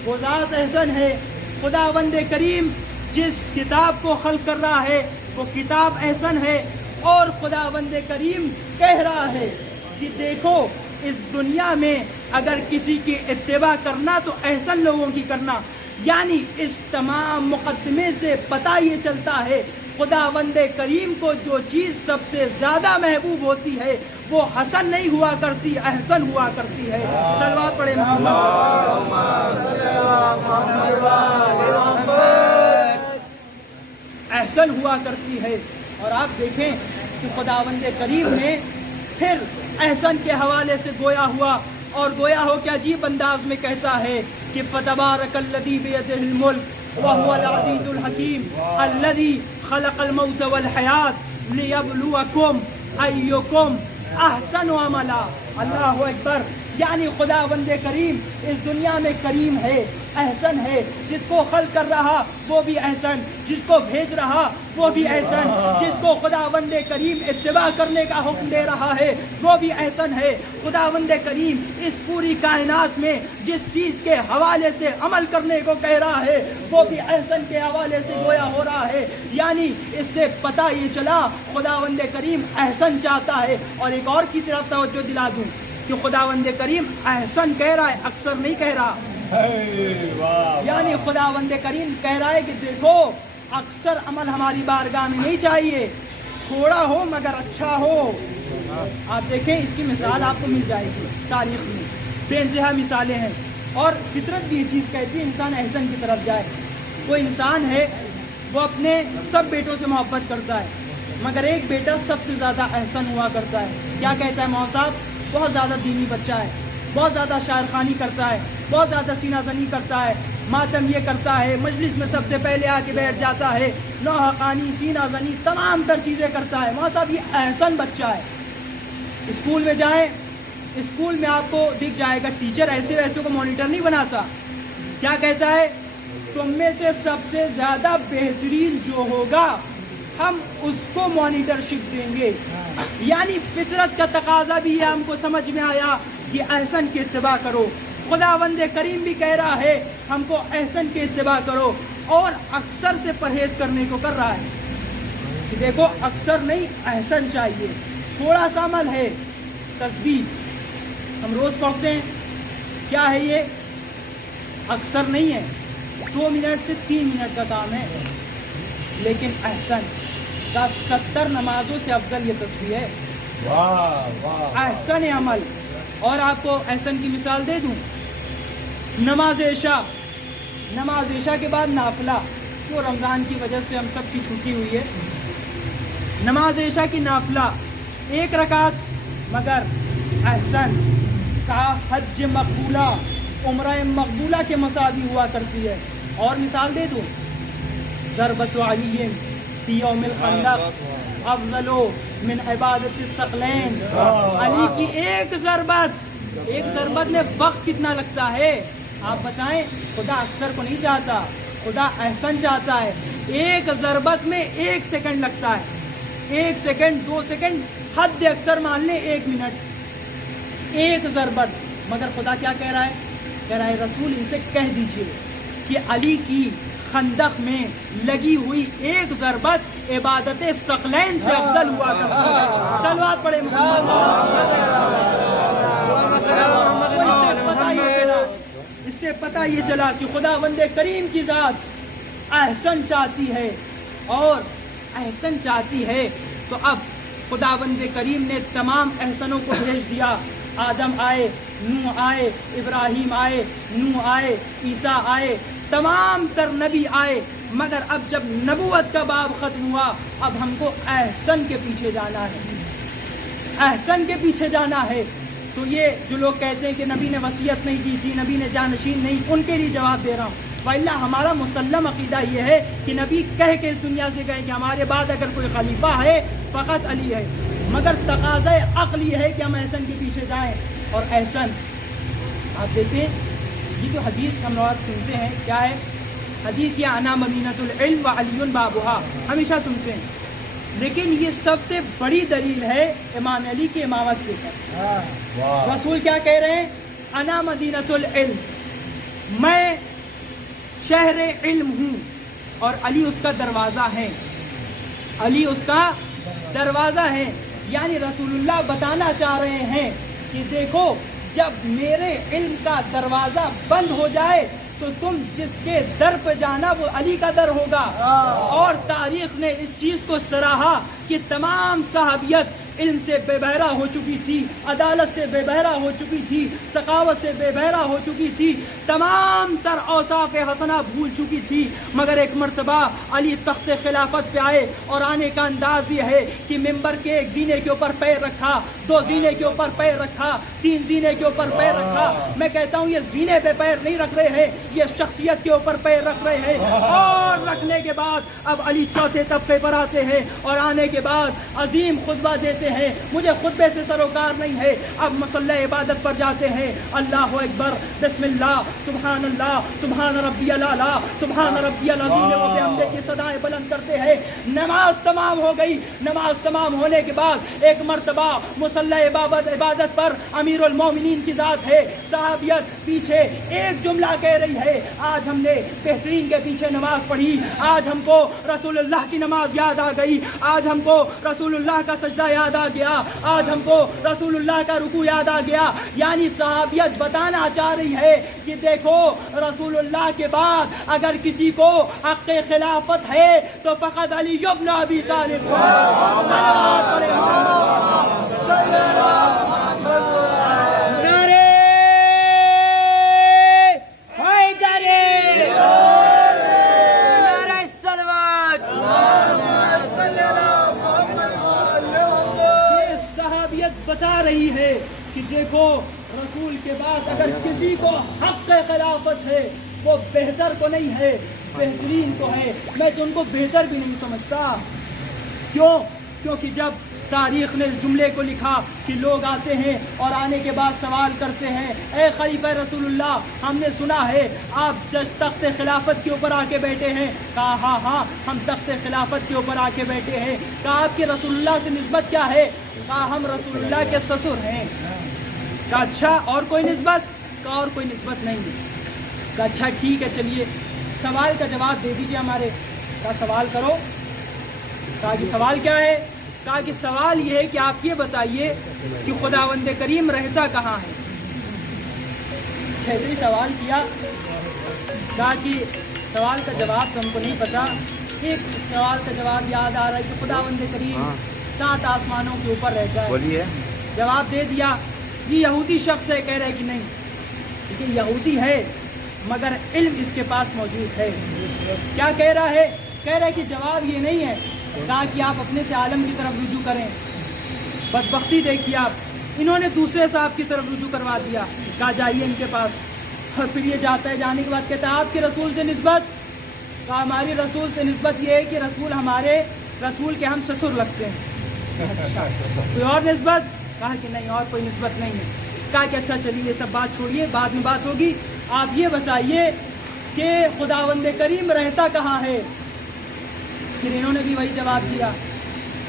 وہ ذات احسن ہے، خداوند کریم جس کتاب کو خلق کر رہا ہے وہ کتاب احسن ہے، اور خداوند کریم کہہ رہا ہے کہ دیکھو اس دنیا میں اگر کسی کی اتباع کرنا تو احسن لوگوں کی کرنا۔ یعنی اس تمام مقدمے سے پتہ یہ چلتا ہے خداوند کریم کو جو چیز سب سے زیادہ محبوب ہوتی ہے وہ حسن نہیں ہوا کرتی، احسن ہوا کرتی ہے۔ صلوات پڑھیں احسن ہوا کرتی ہے۔ اور آپ دیکھیں کہ خداوند کریم نے پھر احسن کے حوالے سے گویا ہوا، اور گویا ہو کہ عجیب انداز میں کہتا ہے کہ فتبارک الذی بیدہ الملک وہو العزیز الحکیم الذی خلق الموت والحیات لیبلوکم ایکم احسن عملا۔ اللہ اکبر۔ یعنی خداوند کریم اس دنیا میں کریم ہے، احسن ہے، جس کو خلق کر رہا وہ بھی احسن، جس کو بھیج رہا وہ بھی احسن، جس کو خداوند کریم اتباع کرنے کا حکم دے رہا ہے وہ بھی احسن ہے۔ خداوند کریم اس پوری کائنات میں جس چیز کے حوالے سے عمل کرنے کو کہہ رہا ہے وہ بھی احسن کے حوالے سے گویا ہو رہا ہے۔ یعنی اس سے پتہ یہ چلا خداوند کریم احسن چاہتا ہے۔ اور ایک اور کی طرف توجہ دلا دوں کہ خداوند کریم احسن کہہ رہا ہے، اکثر نہیں کہہ رہا۔ یعنی خداوند کریم کہہ رہا ہے کہ دیکھو اکثر عمل ہماری بارگاہ میں نہیں چاہیے، تھوڑا ہو مگر اچھا ہو۔ آپ دیکھیں اس کی مثال آپ کو مل جائے گی تاریخ میں، بے انتہا مثالیں ہیں۔ اور فطرت بھی یہ چیز کہتی ہے انسان احسن کی طرف جائے۔ کوئی انسان ہے وہ اپنے سب بیٹوں سے محبت کرتا ہے، مگر ایک بیٹا سب سے زیادہ احسن ہوا کرتا ہے۔ کیا کہتا ہے مولوی صاحب؟ بہت زیادہ دینی بچہ ہے، بہت زیادہ شاعر خوانی کرتا ہے، بہت زیادہ سینہ زنی کرتا ہے، ماتم یہ کرتا ہے، مجلس میں سب سے پہلے آ کے بیٹھ جاتا ہے، نوحہ خوانی، سینہ زنی، تمام تر چیزیں کرتا ہے۔ مولوی صاحب یہ احسن بچہ ہے۔ اسکول میں جائیں، اسکول میں آپ کو دکھ جائے گا ٹیچر ایسے ویسے کو مانیٹر نہیں بناتا۔ کیا کہتا ہے؟ تم میں سے سب سے زیادہ بہترین جو ہوگا ہم اس کو مانیٹرشپ دیں گے۔ یعنی فطرت کا تقاضا بھی یہ ہم کو سمجھ میں آیا کہ احسن کی اتباع کرو۔ خداوند کریم بھی کہہ رہا ہے ہم کو احسن کی اتباع کرو۔ اور اکثر سے پرہیز کرنے کو کر رہا ہے کہ دیکھو اکثر نہیں احسن چاہیے. تھوڑا سا عمل ہے تسبیح ہم روز پڑھتے ہیں, کیا ہے یہ؟ اکثر نہیں ہے, 2 منٹ سے 3 منٹ کا کام ہے, لیکن احسن کا 70 نمازوں سے افضل یہ تسبیح ہے. احسن عمل. اور آپ کو احسن کی مثال دے دوں, نماز عشاء کے بعد نافلہ, جو رمضان کی وجہ سے ہم سب کی چھٹی ہوئی ہے, نماز عشاء کی نافلہ 1 رکعت, مگر احسن کا حج مقبولہ, عمرہ مقبولہ کے مساوی ہوا کرتی ہے. اور مثال دے دوں, ضربت علی فی یوم الخندق افضل من عبادت الثقلین. علی کی ایک ضربت میں وقت کتنا لگتا ہے آپ بتائیں. خدا اکثر کو نہیں چاہتا, خدا احسن چاہتا ہے. ایک ضربت میں 1 سیکنڈ لگتا ہے, 1 سیکنڈ 2 سیکنڈ, حد اکثر مان لیں 1 منٹ, ایک ضربت. مگر خدا کیا کہہ رہا ہے؟ کہہ رہا ہے رسول ان سے کہہ دیجئے کہ علی کی خندق میں لگی ہوئی 1 ضربت عبادت ثقلین سے افضل ہوا کرتی ہے. صلوات پڑھے اس سے پتہ یہ چلا کہ خداوند کریم کی ذات احسن چاہتی ہے, اور احسن چاہتی ہے تو اب خداوند کریم نے تمام احسنوں کو بھیج دیا. آدم آئے, نوح آئے, ابراہیم آئے, نوح آئے, عیسیٰ آئے, تمام تر نبی آئے. مگر اب جب نبوت کا باب ختم ہوا, اب ہم کو احسن کے پیچھے جانا ہے, احسن کے پیچھے جانا ہے. تو یہ جو لوگ کہتے ہیں کہ نبی نے وصیت نہیں کی تھی, نبی نے جانشین نہیں, ان کے لیے جواب دے رہا ہوں. وَإِلَّا ہمارا مسلم عقیدہ یہ ہے کہ نبی کہہ کے اس دنیا سے گئے کہ ہمارے بعد اگر کوئی خلیفہ ہے فقط علی ہے. مگر تقاضۂ عقل یہ ہے کہ ہم احسن کے پیچھے جائیں. اور احسن آپ دیکھیں, یہ جو حدیث ہم لوگ سنتے ہیں, کیا ہے حدیث؟ یا انا مدینۃ العلم وعلی بابھا, ہمیشہ سنتے ہیں. لیکن یہ سب سے بڑی دلیل ہے امام علی کی امامت کے اوپر. رسول کیا کہہ رہے ہیں؟ انا مدینۃ العلم, میں شہر علم ہوں, اور علی اس کا دروازہ ہے, علی اس کا دروازہ ہے. یعنی رسول اللہ بتانا چاہ رہے ہیں کہ دیکھو جب میرے علم کا دروازہ بند ہو جائے تو تم جس کے در پہ جانا وہ علی کا در ہوگا. اور تاریخ نے اس چیز کو سراہا کہ تمام صحابیت علم سے بے بہرا ہو چکی تھی, عدالت سے بے بہرا ہو چکی تھی, سخاوت سے بے بہرا ہو چکی تھی, تمام تر اوصاف حسنہ بھول چکی تھی. مگر ایک مرتبہ علی تخت خلافت پہ آئے, اور آنے کا انداز یہ ہے کہ ممبر کے 1 زینے کے اوپر پیر رکھا, 2 زینے کے اوپر پیر رکھا, 3 زینے کے اوپر پیر رکھا. میں کہتا ہوں یہ زینے پہ پیر نہیں رکھ رہے ہیں, یہ شخصیت کے اوپر پیر رکھ رہے ہیں. اور رکھنے کے بعد اب علی چوتھے طبقے پر آتے ہیں, اور آنے کے بعد عظیم خطبہ دیتے ہیں. مجھے خطبے سے سروکار نہیں ہے, اب مسلح عبادت پر جاتے ہیں. اللہ اکبر, بسم اللہ, سبحان اللہ, سبحان ربی الاعلی, سبحان ربی العظیم و بحمدہ کی صدائیں بلند کرتے ہیں. نماز تمام ہو گئی. نماز تمام ہونے کے بعد ایک مرتبہ مسلح عبادت پر امیر المومنین کی ذات ہے, صحابیت پیچھے ایک جملہ کہہ رہی ہے, آج ہم نے بہترین کے پیچھے نماز پڑھی, آج ہم کو رسول اللہ کی نماز یاد آ گئی, آج ہم کو رسول اللہ کا سجدہ یاد آ گیا, آج ہم کو رسول اللہ کا رکوع یاد آ گیا. یعنی صحابیت بتانا چاہ رہی ہے کہ دیکھو رسول اللہ کے بعد اگر کسی کو حق خلافت ہے تو فقط علی ابن ابی طالب. بتا رہی ہے کہ دیکھو رسول کے بعد اگر کسی کو حق خلافت ہے وہ بہتر کو نہیں ہے, بہترین کو ہے. میں تو ان کو بہتر بھی نہیں سمجھتا. کیوں؟ کیونکہ جب تاریخ نے اس جملے کو لکھا کہ لوگ آتے ہیں اور آنے کے بعد سوال کرتے ہیں, اے خلیفہ رسول اللہ, ہم نے سنا ہے آپ تخت خلافت کے اوپر آ کے بیٹھے ہیں. کہا ہاں ہاں ہم تخت خلافت کے اوپر آ کے بیٹھے ہیں. کہا آپ کے رسول اللہ سے نسبت کیا ہے؟ کہا ہم رسول اللہ کے سسر ہیں. کہا اچھا اور کوئی نسبت؟ کہا اور کوئی نسبت نہیں. کہا اچھا ٹھیک ہے, چلیے سوال کا جواب دے دیجیے ہمارے. کہا سوال کرو. کہا کہ سوال کیا ہے؟ کہا کہ سوال یہ ہے کہ آپ یہ بتائیے کہ خداوند کریم رہتا کہاں ہے. جیسے ہی سوال کیا کہا کہ سوال کا جواب تو ہم کو نہیں پتا. ایک سوال کا جواب یاد آ رہا ہے کہ خداوند کریم 7 آسمانوں کے اوپر رہتا ہے. بولیے. جواب دے دیا. یہ یہودی شخص ہے، کہہ رہے کہ نہیں، لیکن یہودی ہے مگر علم اس کے پاس موجود ہے. کیا کہہ رہا ہے؟ کہہ رہا ہے کہ جواب یہ نہیں ہے. کہا کہ آپ اپنے سے عالم کی طرف رجوع کریں. بدبختی دیکھیے آپ، انہوں نے دوسرے صاحب کی طرف رجوع کروا دیا. کہا جائیے ان کے پاس. اور پھر یہ جاتا ہے، جانے کے بعد کہتا ہے آپ کے رسول سے نسبت. کہا ہماری رسول سے نسبت یہ ہے کہ رسول ہمارے رسول کے ہم سسر لگتے ہیں. اچھا کوئی اور نسبت؟ کہا کہ نہیں اور کوئی نسبت نہیں ہے. کہا کہ اچھا چلیے یہ سب بات چھوڑیے، بعد میں بات ہوگی. آپ یہ بتائیے کہ خداوند کریم رہتا کہاں ہے. پھر انہوں نے بھی وہی جواب دیا.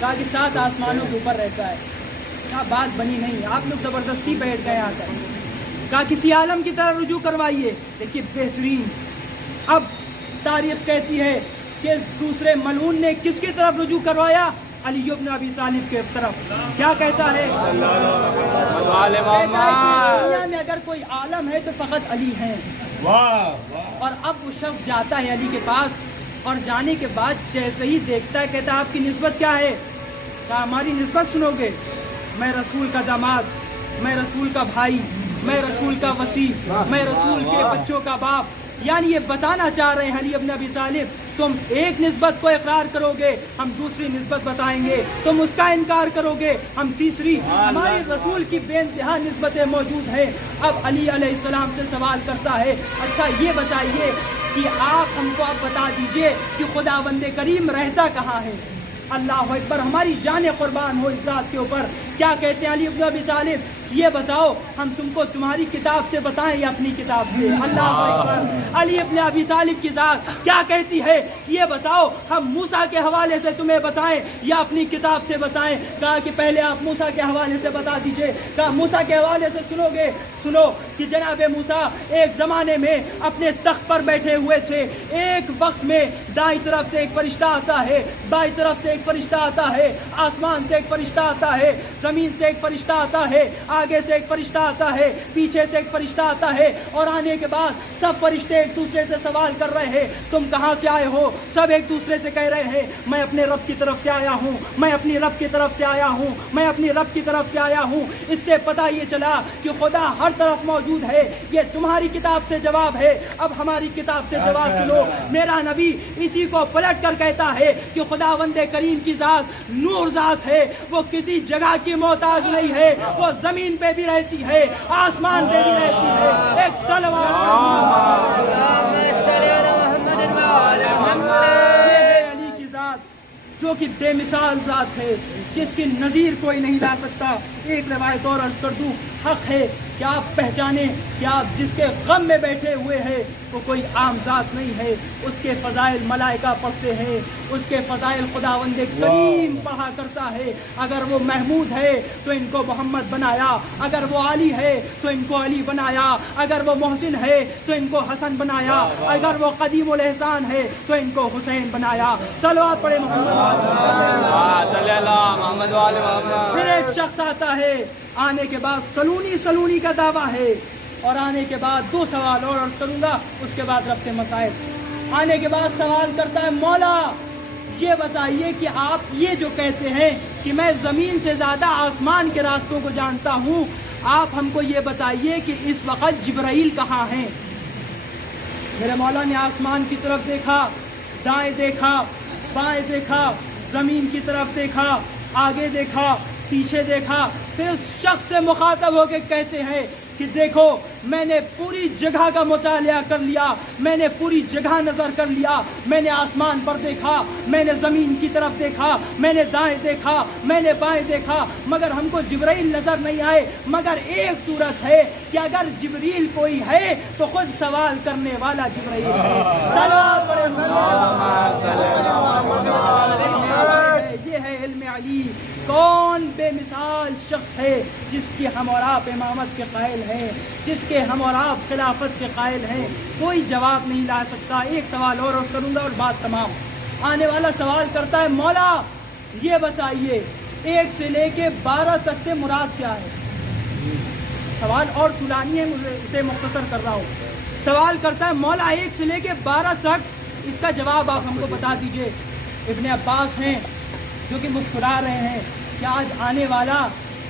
کہا کہ 7 آسمانوں کے اوپر رہتا ہے. کہا بات بنی نہیں، آپ لوگ زبردستی بیٹھ گئے آ کر. کہا کسی عالم کی طرح رجوع کروائیے. دیکھیے بہترین. اب تاریخ کہتی ہے کہ اس دوسرے ملعون نے کس کی طرف رجوع کروایا؟ علی بن ابی طالب کے طرف. کیا کہتا ہے؟ کہتا ہے کہ دنیا میں اگر کوئی عالم ہے تو فقط علی ہیں. اور اب وہ شخص جاتا ہے علی کے پاس، اور جانے کے بعد جیسے ہی دیکھتا ہے کہتا ہے آپ کی نسبت کیا ہے؟ کہا ہماری نسبت سنو گے، میں رسول کا داماد، میں رسول کا بھائی، میں رسول کا وصی، میں رسول کے بچوں کا باپ. یعنی یہ بتانا چاہ رہے ہیں علی ابن ابی طالب تم ایک نسبت کو اقرار کرو گے، ہم دوسری نسبت بتائیں گے. تم اس کا انکار کرو گے، ہم تیسری. ہمارے رسول کی بے انتہا نسبتیں موجود ہیں. اب علی علیہ السلام سے سوال کرتا ہے اچھا یہ بتائیے کہ آپ ہم کو آپ بتا دیجئے کہ خداوند کریم رہتا کہاں ہے. اللہ اکبر، ہماری جان قربان ہو اس ذات کے اوپر. کیا کہتے ہیں علی بن ابی طالب؟ یہ بتاؤ ہم تم کو تمہاری کتاب سے بتائیں یا اپنی کتاب سے؟ اللہ اکبر. علی ابن ابی طالب کی ذات کیا کہتی ہے؟ یہ بتاؤ ہم موسیٰ کے حوالے سے تمہیں بتائیں یا اپنی کتاب سے بتائیں؟ کہا کہ پہلے آپ موسیٰ کے حوالے سے بتا دیجئے. کہا موسیٰ کے حوالے سے سنو گے؟ سنو کہ جناب موسیٰ ایک زمانے میں اپنے تخت پر بیٹھے ہوئے تھے. ایک وقت میں دائیں طرف سے ایک فرشتہ آتا ہے، بائیں طرف سے ایک فرشتہ آتا ہے، آسمان سے ایک فرشتہ آتا ہے، زمین سے ایک فرشتہ آتا ہے، آگے سے ایک فرشتہ آتا ہے، پیچھے سے ایک فرشتہ آتا ہے. اور آنے کے بعد سب فرشتے ایک دوسرے سے سوال کر رہے ہیں تم کہاں سے آئے ہو؟ سب ایک دوسرے سے کہہ رہے ہیں میں اپنے رب کی طرف سے آیا ہوں، میں اپنی رب کی طرف سے آیا ہوں، میں اپنی رب کی طرف سے آیا ہوں. اس سے پتہ یہ چلا کہ خدا ہر طرف موجود ہے. یہ تمہاری کتاب سے جواب ہے، اب ہماری کتاب سے جواب سنو. میرا نبی اسی کو پلٹ کر کہتا ہے کہ خداوند کریم کی ذات نور ذات ہے، وہ کسی جگہ کی محتاج نہیں ہے، وہ زمین پہ بھی رہتی ہے، آسمان پہ بھی رہتی ہے. ایک علی کی ذات جو کہ بے مثال ذات ہے، جس کی نظیر کوئی نہیں لا سکتا. ایک روایت اور عرض کر دوں، حق ہے کہ آپ پہچانیں کہ آپ جس کے غم میں بیٹھے ہوئے ہیں وہ کوئی عام ذات نہیں ہے. اس کے فضائل ملائکہ پڑھتے ہیں، اس کے فضائل خداوند کریم پڑھا کرتا ہے. اگر وہ محمود ہے تو ان کو محمد بنایا، اگر وہ علی ہے تو ان کو علی بنایا، اگر وہ محسن ہے تو ان کو حسن بنایا، اگر وہ قدیم الاحسان ہے تو ان کو حسین بنایا. صلوات پڑھے محمد. پھر ایک شخص آتا ہے، آنے کے بعد سلونی کا دعویٰ ہے، اور آنے کے بعد 2 سوال اور عرض کروں گا، اس کے بعد ربط مسائل. آنے کے بعد سوال کرتا ہے مولا یہ بتائیے کہ آپ یہ جو کہتے ہیں کہ میں زمین سے زیادہ آسمان کے راستوں کو جانتا ہوں، آپ ہم کو یہ بتائیے کہ اس وقت جبرائیل کہاں ہیں؟ میرے مولا نے آسمان کی طرف دیکھا، دائیں دیکھا، بائیں دیکھا، زمین کی طرف دیکھا، آگے دیکھا، پیچھے دیکھا. پھر اس شخص سے مخاطب ہو کے کہتے ہیں کہ دیکھو میں نے پوری جگہ کا مطالعہ کر لیا، میں نے پوری جگہ نظر کر لیا، میں نے آسمان پر دیکھا، میں نے زمین کی طرف دیکھا، میں نے دائیں دیکھا، میں نے بائیں دیکھا، مگر ہم کو جبرائیل نظر نہیں آئے. مگر ایک صورت ہے کہ اگر جبریل کوئی ہے تو خود سوال کرنے والا جبرائیل ہے. صلوات پڑھے. یہ ہے علم علی. کون بے مثال شخص ہے جس کی ہم اور آپ امامت کے قائل ہیں، جس کے ہم اور آپ خلافت کے قائل ہیں، کوئی جواب نہیں لا سکتا۔ ایک سوال اور عرض کروں گا اور بات تمام۔ آنے والا سوال کرتا ہے مولا یہ بتائیے 1 سے لے کے 12 تک سے مراد کیا ہے؟ سوال اور طولانی ہے، مجھے اسے مختصر کر رہا ہوں۔ سوال کرتا ہے مولا 1 سے لے کے 12 تک، اس کا جواب آپ ہم کو بتا دیجئے۔ ابن عباس ہیں جو کہ مسکرا رہے ہیں کہ آج آنے والا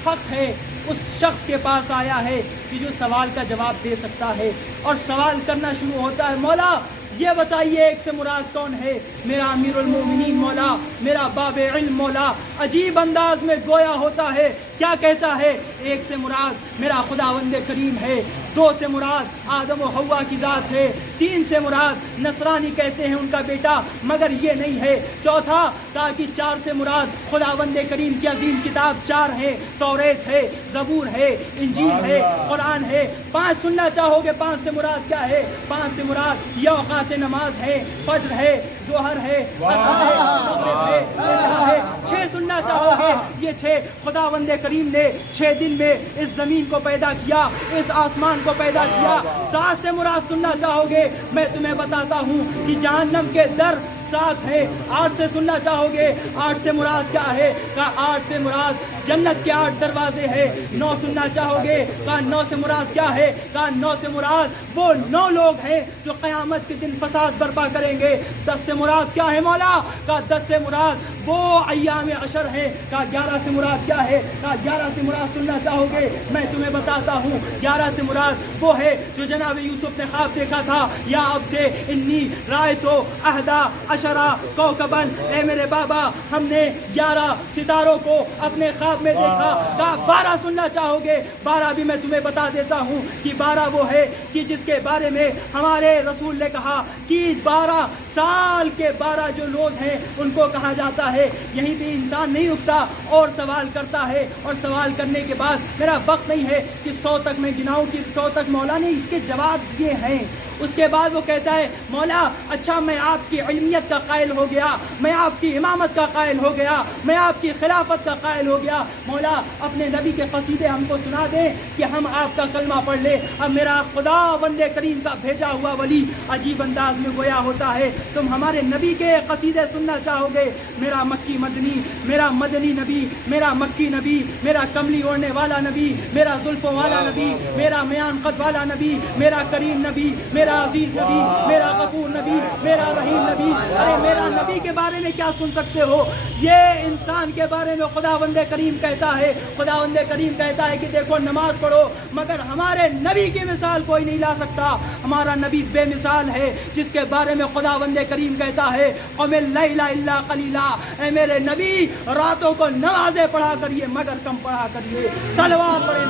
حق ہے اس شخص کے پاس آیا ہے کہ جو سوال کا جواب دے سکتا ہے، اور سوال کرنا شروع ہوتا ہے مولا یہ بتائیے 1 سے مراد کون ہے؟ میرا امیر المومنین مولا، میرا باب علم مولا عجیب انداز میں گویا ہوتا ہے، کیا کہتا ہے؟ 1 سے مراد میرا خداوند کریم ہے، 2 سے مراد آدم و حوا کی ذات ہے، 3 سے مراد نصرانی کہتے ہیں ان کا بیٹا مگر یہ نہیں ہے، چوتھا کہا کہ 4 سے مراد خداوند کریم کی عظیم کتاب 4 ہے، توریت ہے، زبور ہے، انجیل ہے، قرآن ہے۔ 5 سننا چاہو گے 5 سے مراد کیا ہے؟ 5 سے مراد یہ اوقات نماز ہے، فجر ہے، ظہر ہے، عصر ہے، مغرب ہے، عشاء ہے۔ 6 سننا چاہو گے یہ 6 خداوند کریم نے 6 دن میں اس زمین کو پیدا کیا، اس آسمان کو پیدا کیا۔ 7 سے مراد سننا چاہو گے میں تمہیں بتاتا ہوں کہ جہنم کے در 7 ہے۔ 8 سے سننا چاہو گے 8 سے مراد کیا ہے؟ کہا 8 سے مراد جنت کے 8 دروازے ہیں۔ 9 سننا چاہو گے کہا 9 سے مراد کیا ہے؟ کہا 9 سے مراد وہ 9 لوگ ہیں جو قیامت کے دن فساد برپا کریں گے۔ 10 سے مراد کیا ہے مولا؟ کہا 10 سے مراد وہ ایام عشر ہیں۔ کہا 11 سے مراد کیا ہے؟ کہا 11 سے مراد سننا چاہو گے میں تمہیں بتاتا ہوں 11 سے مراد وہ ہے جو جناب یوسف نے خواب دیکھا تھا، یا اب سے انی رائتو احدا عشرہ کوکبن، اے میرے بابا ہم نے 11 ستاروں کو اپنے خواب میں دیکھا۔ کہا 12 سننا چاہو گے 12 بھی میں تمہیں بتا دیتا ہوں کہ 12 وہ ہے کہ جس کے بارے میں ہمارے رسول نے کہا کہ 12 سال کے 12 جو روز ہیں ان کو کہا جاتا ہے۔ یہیں پہ انسان نہیں رکتا اور سوال کرتا ہے، اور سوال کرنے کے بعد میرا وقت نہیں ہے کہ 100 تک میں گناؤں کہ 100 تک مولا نے اس کے جواب دیے ہیں۔ اس کے بعد وہ کہتا ہے مولا اچھا میں آپ کی علمیت کا قائل ہو گیا، میں آپ کی امامت کا قائل ہو گیا، میں آپ کی خلافت کا قائل ہو گیا، مولا اپنے نبی کے قصیدے ہم کو سنا دیں کہ ہم آپ کا کلمہ پڑھ لیں۔ اب میرا خداوند کریم کا بھیجا ہوا ولی عجیب انداز میں گویا ہوتا ہے، تم ہمارے نبی کے قصیدے سننا چاہو گے؟ میرا مکی مدنی، میرا مدنی نبی، میرا مکی نبی، میرا کملی اوڑھنے والا نبی، میرا زلفوں والا نبی، میرا میان قد والا نبی، میرا کریم نبی، میرا عزیز نبی، میرا غفور نبی، میرا رحیم نبی۔ ارے میرا نبی کے بارے میں کیا سن سکتے ہو؟ یہ انسان کے بارے میں خداوند کریم کہتا ہے، خداوند کریم کہتا ہے کہ دیکھو نماز پڑھو مگر ہمارے نبی کی مثال کوئی نہیں لا سکتا۔ ہمارا نبی بے مثال ہے جس کے بارے میں خداوند کریم کہتا ہے قم اللیل الا قلیلا، اے میرے نبی راتوں کو نمازیں پڑھا کریے مگر کم پڑھا کریے۔ صلوات پڑھیں۔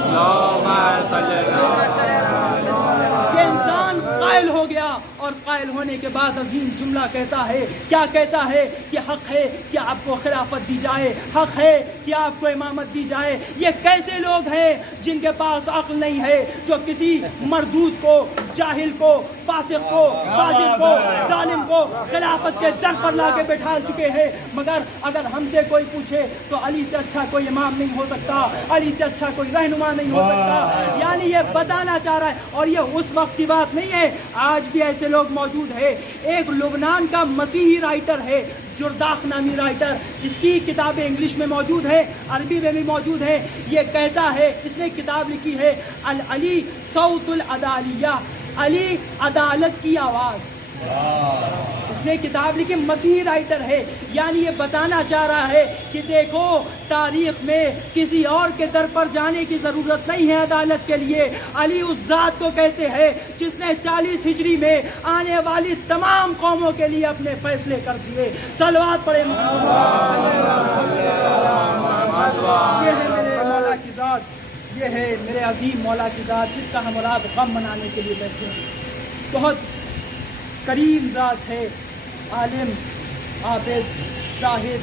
یہ انسان قائل ہو گیا، اور قائل ہونے کے بعد عظیم جملہ کہتا ہے، کیا کہتا ہے؟ کہ حق ہے کہ آپ کو خلافت دی جائے، حق ہے کہ آپ کو امامت دی جائے۔ یہ کیسے لوگ ہیں جن کے پاس عقل نہیں ہے، جو کسی مردود کو، جاہل کو، فاسق کو، فاجر کو، ظالم کو خلافت کے در پر لا کے بٹھا چکے ہیں۔ مگر اگر ہم سے کوئی پوچھے تو علی سے اچھا کوئی امام نہیں ہو سکتا، علی سے اچھا کوئی رہنما نہیں ہو سکتا۔ یعنی یہ بتانا چاہ رہا ہے، اور یہ اس وقت کی بات نہیں ہے، آج بھی ایسے لوگ موجود ہیں۔ ایک لبنان کا مسیحی رائٹر ہے جرداق نامی رائٹر، اس کی کتابیں انگلش میں موجود ہے، عربی میں بھی موجود ہے۔ یہ کہتا ہے، اس نے کتاب لکھی ہے العلی صوت العدالیہ، علی عدالت کی آواز۔ اس نے کتاب لکھی، مسیحی رائٹر ہے، یعنی یہ بتانا چاہ رہا ہے کہ دیکھو تاریخ میں کسی اور کے در پر جانے کی ضرورت نہیں ہے عدالت کے لیے۔ علی اس ذات کو کہتے ہیں جس نے 40 ہجری میں آنے والی تمام قوموں کے لیے اپنے فیصلے کر دیے۔ صلوات پڑھیں۔ یہ ہے میرے مولا کی ذات، یہ ہے میرے عظیم مولا کی ذات جس کا ہم اور آپ غم منانے کے لیے بیٹھے ہیں۔ بہت کریم ذات ہے، عالم، عابد، زاہد،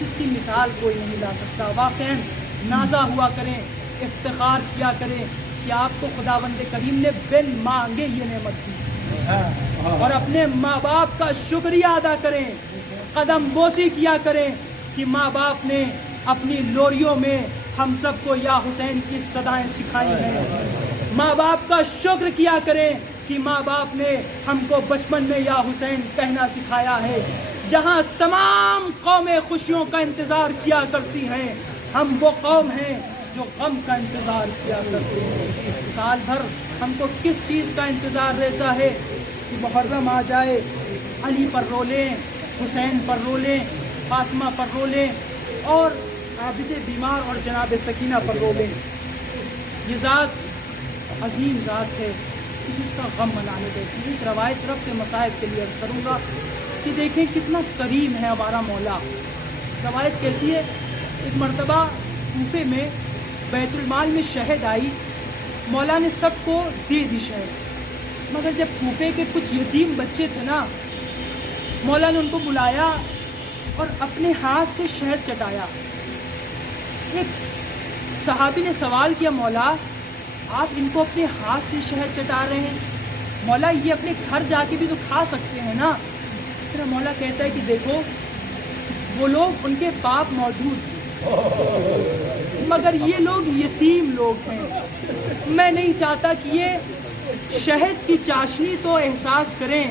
جس کی مثال کوئی نہیں لا سکتا۔ واقعاً نازا ہوا کریں، افتخار کیا کریں کہ آپ کو خداوند کریم نے بن مانگے یہ نعمت دی، اور اپنے ماں باپ کا شکریہ ادا کریں، قدم بوسی کیا کریں کہ ماں باپ نے اپنی لوریوں میں ہم سب کو یا حسین کی صدائیں سکھائی ہیں. ماں باپ کا شکر کیا کریں کہ ماں باپ نے ہم کو بچپن میں یا حسین کہنا سکھایا ہے. جہاں تمام قومیں خوشیوں کا انتظار کیا کرتی ہیں، ہم وہ قوم ہیں جو غم کا انتظار کیا کرتے ہیں. سال بھر ہم کو کس چیز کا انتظار رہتا ہے کہ محرم آ جائے، علی پر رو لیں، حسین پر رو لیں، فاطمہ پر رو لیں اور عابد بیمار اور جناب سکینہ پر رو لیں. یہ ذات عظیم ذات ہے جس کا غم منانے دیتی ہے. ایک روایت رب کے مصائب کے لیے عرض کروں گا کہ دیکھیں کتنا کریم ہے ہمارا مولا. روایت کہتی ہے ایک مرتبہ کوفے میں بیت المال میں شہد آئی، مولا نے سب کو دے دی شہد، مگر جب کوفے کے کچھ یتیم بچے تھے نا، مولا نے ان کو بلایا اور اپنے ہاتھ سے شہد چٹایا. ایک صحابی نے سوال کیا، مولا آپ ان کو اپنے ہاتھ سے شہد چٹا رہے ہیں، مولا یہ اپنے گھر جا کے بھی تو کھا سکتے ہیں نا. پھر مولا کہتا ہے کہ دیکھو وہ لوگ ان کے باپ موجود ہیں مگر یہ لوگ یتیم لوگ ہیں. میں نہیں چاہتا کہ یہ شہد کی چاشنی تو احساس کریں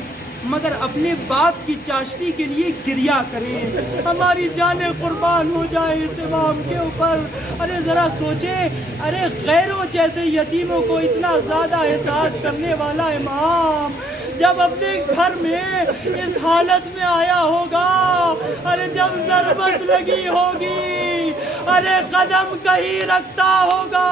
مگر اپنے باپ کی چاشنی کے لیے گریا کریں. ہماری جانیں قربان ہو جائے اس امام کے اوپر. ارے ذرا سوچیں، ارے غیروں جیسے یتیموں کو اتنا زیادہ احساس کرنے والا امام جب اپنے گھر میں اس حالت میں آیا ہوگا، ارے جب ضربت لگی ہوگی، ارے قدم کہیں رکھتا ہوگا،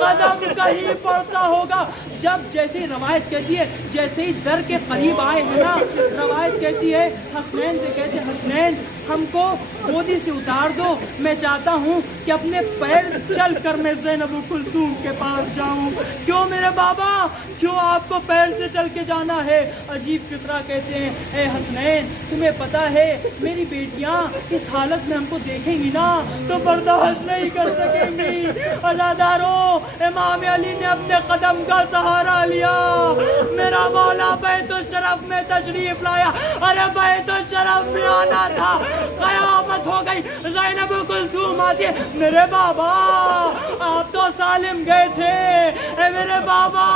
قدم کہیں پڑتا ہوگا. جب جیسے روایت کہتی ہے جیسے ہی در کے قریب آئے ہیں نا، روایت کہتی ہے حسنین سے کہتے ہیں حسنین ہم کو گودی سے اتار دو، میں چاہتا ہوں کہ اپنے پیر چل کر میں زینب کلثوم کے پاس جاؤں. کیوں میرے بابا، کیوں آپ کو پیر سے چل کے جانا ہے؟ عجیب فطرہ کہتے ہیں اے حسنین تمہیں پتا ہے میری بیٹیاں اس حالت میں ہم کو دیکھیں گی نا تو برداشت نہیں کر سکیں گی. عزاداروں، امام علی نے اپنے قدم کا سہارا لیا، میرا مولا بیت الشرف میں تشریف لایا. ارے بیت الشرف میں آنا تھا، قیامت ہو گئی. زینب کلثوم آتی ہے، میرے بابا آپ تو سالم گئے تھے، اے میرے بابا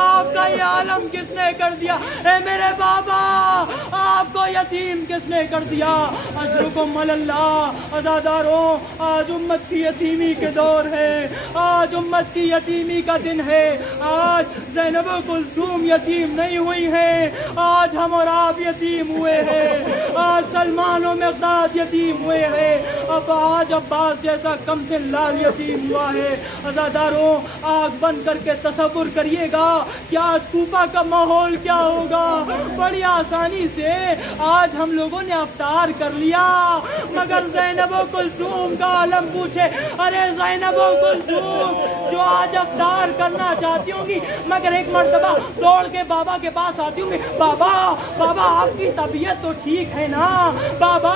آپ کا یہ عالم کس نے کر دیا، اے میرے بابا آپ کو یتیم کس نے کر دیا. اجرکم علی اللہ. عزاداروں، آج امت کی یتیمی کے دور ہے، آج امت کی یتیمی کا دن ہے. آج زینب کلثوم یتیم نہیں ہوئی ہے، آج ہم اور آپ یتیم ہوئے ہیں. آج سلمان و مقداد یتیم ہوئے ہیں، اب آج عباس جیسا کمسن لال یتیم ہوا ہے. عزاداروں، آنکھ بند کر کے تصور کریے گا کہ آج کوفہ کا ماحول کیا ہوگا. بڑی آسانی سے آج ہم لوگوں نے افطار کر لیا مگر زینب و کلثوم کا عالم پوچھے. ارے زینب و کلثوم جو آج افطار کرنا چاہتی ہوں گی مگر ایک مرتبہ دوڑ کے بابا کے پاس آتی ہوں گی، بابا بابا آپ کی طبیعت تو ٹھیک ہے نا، بابا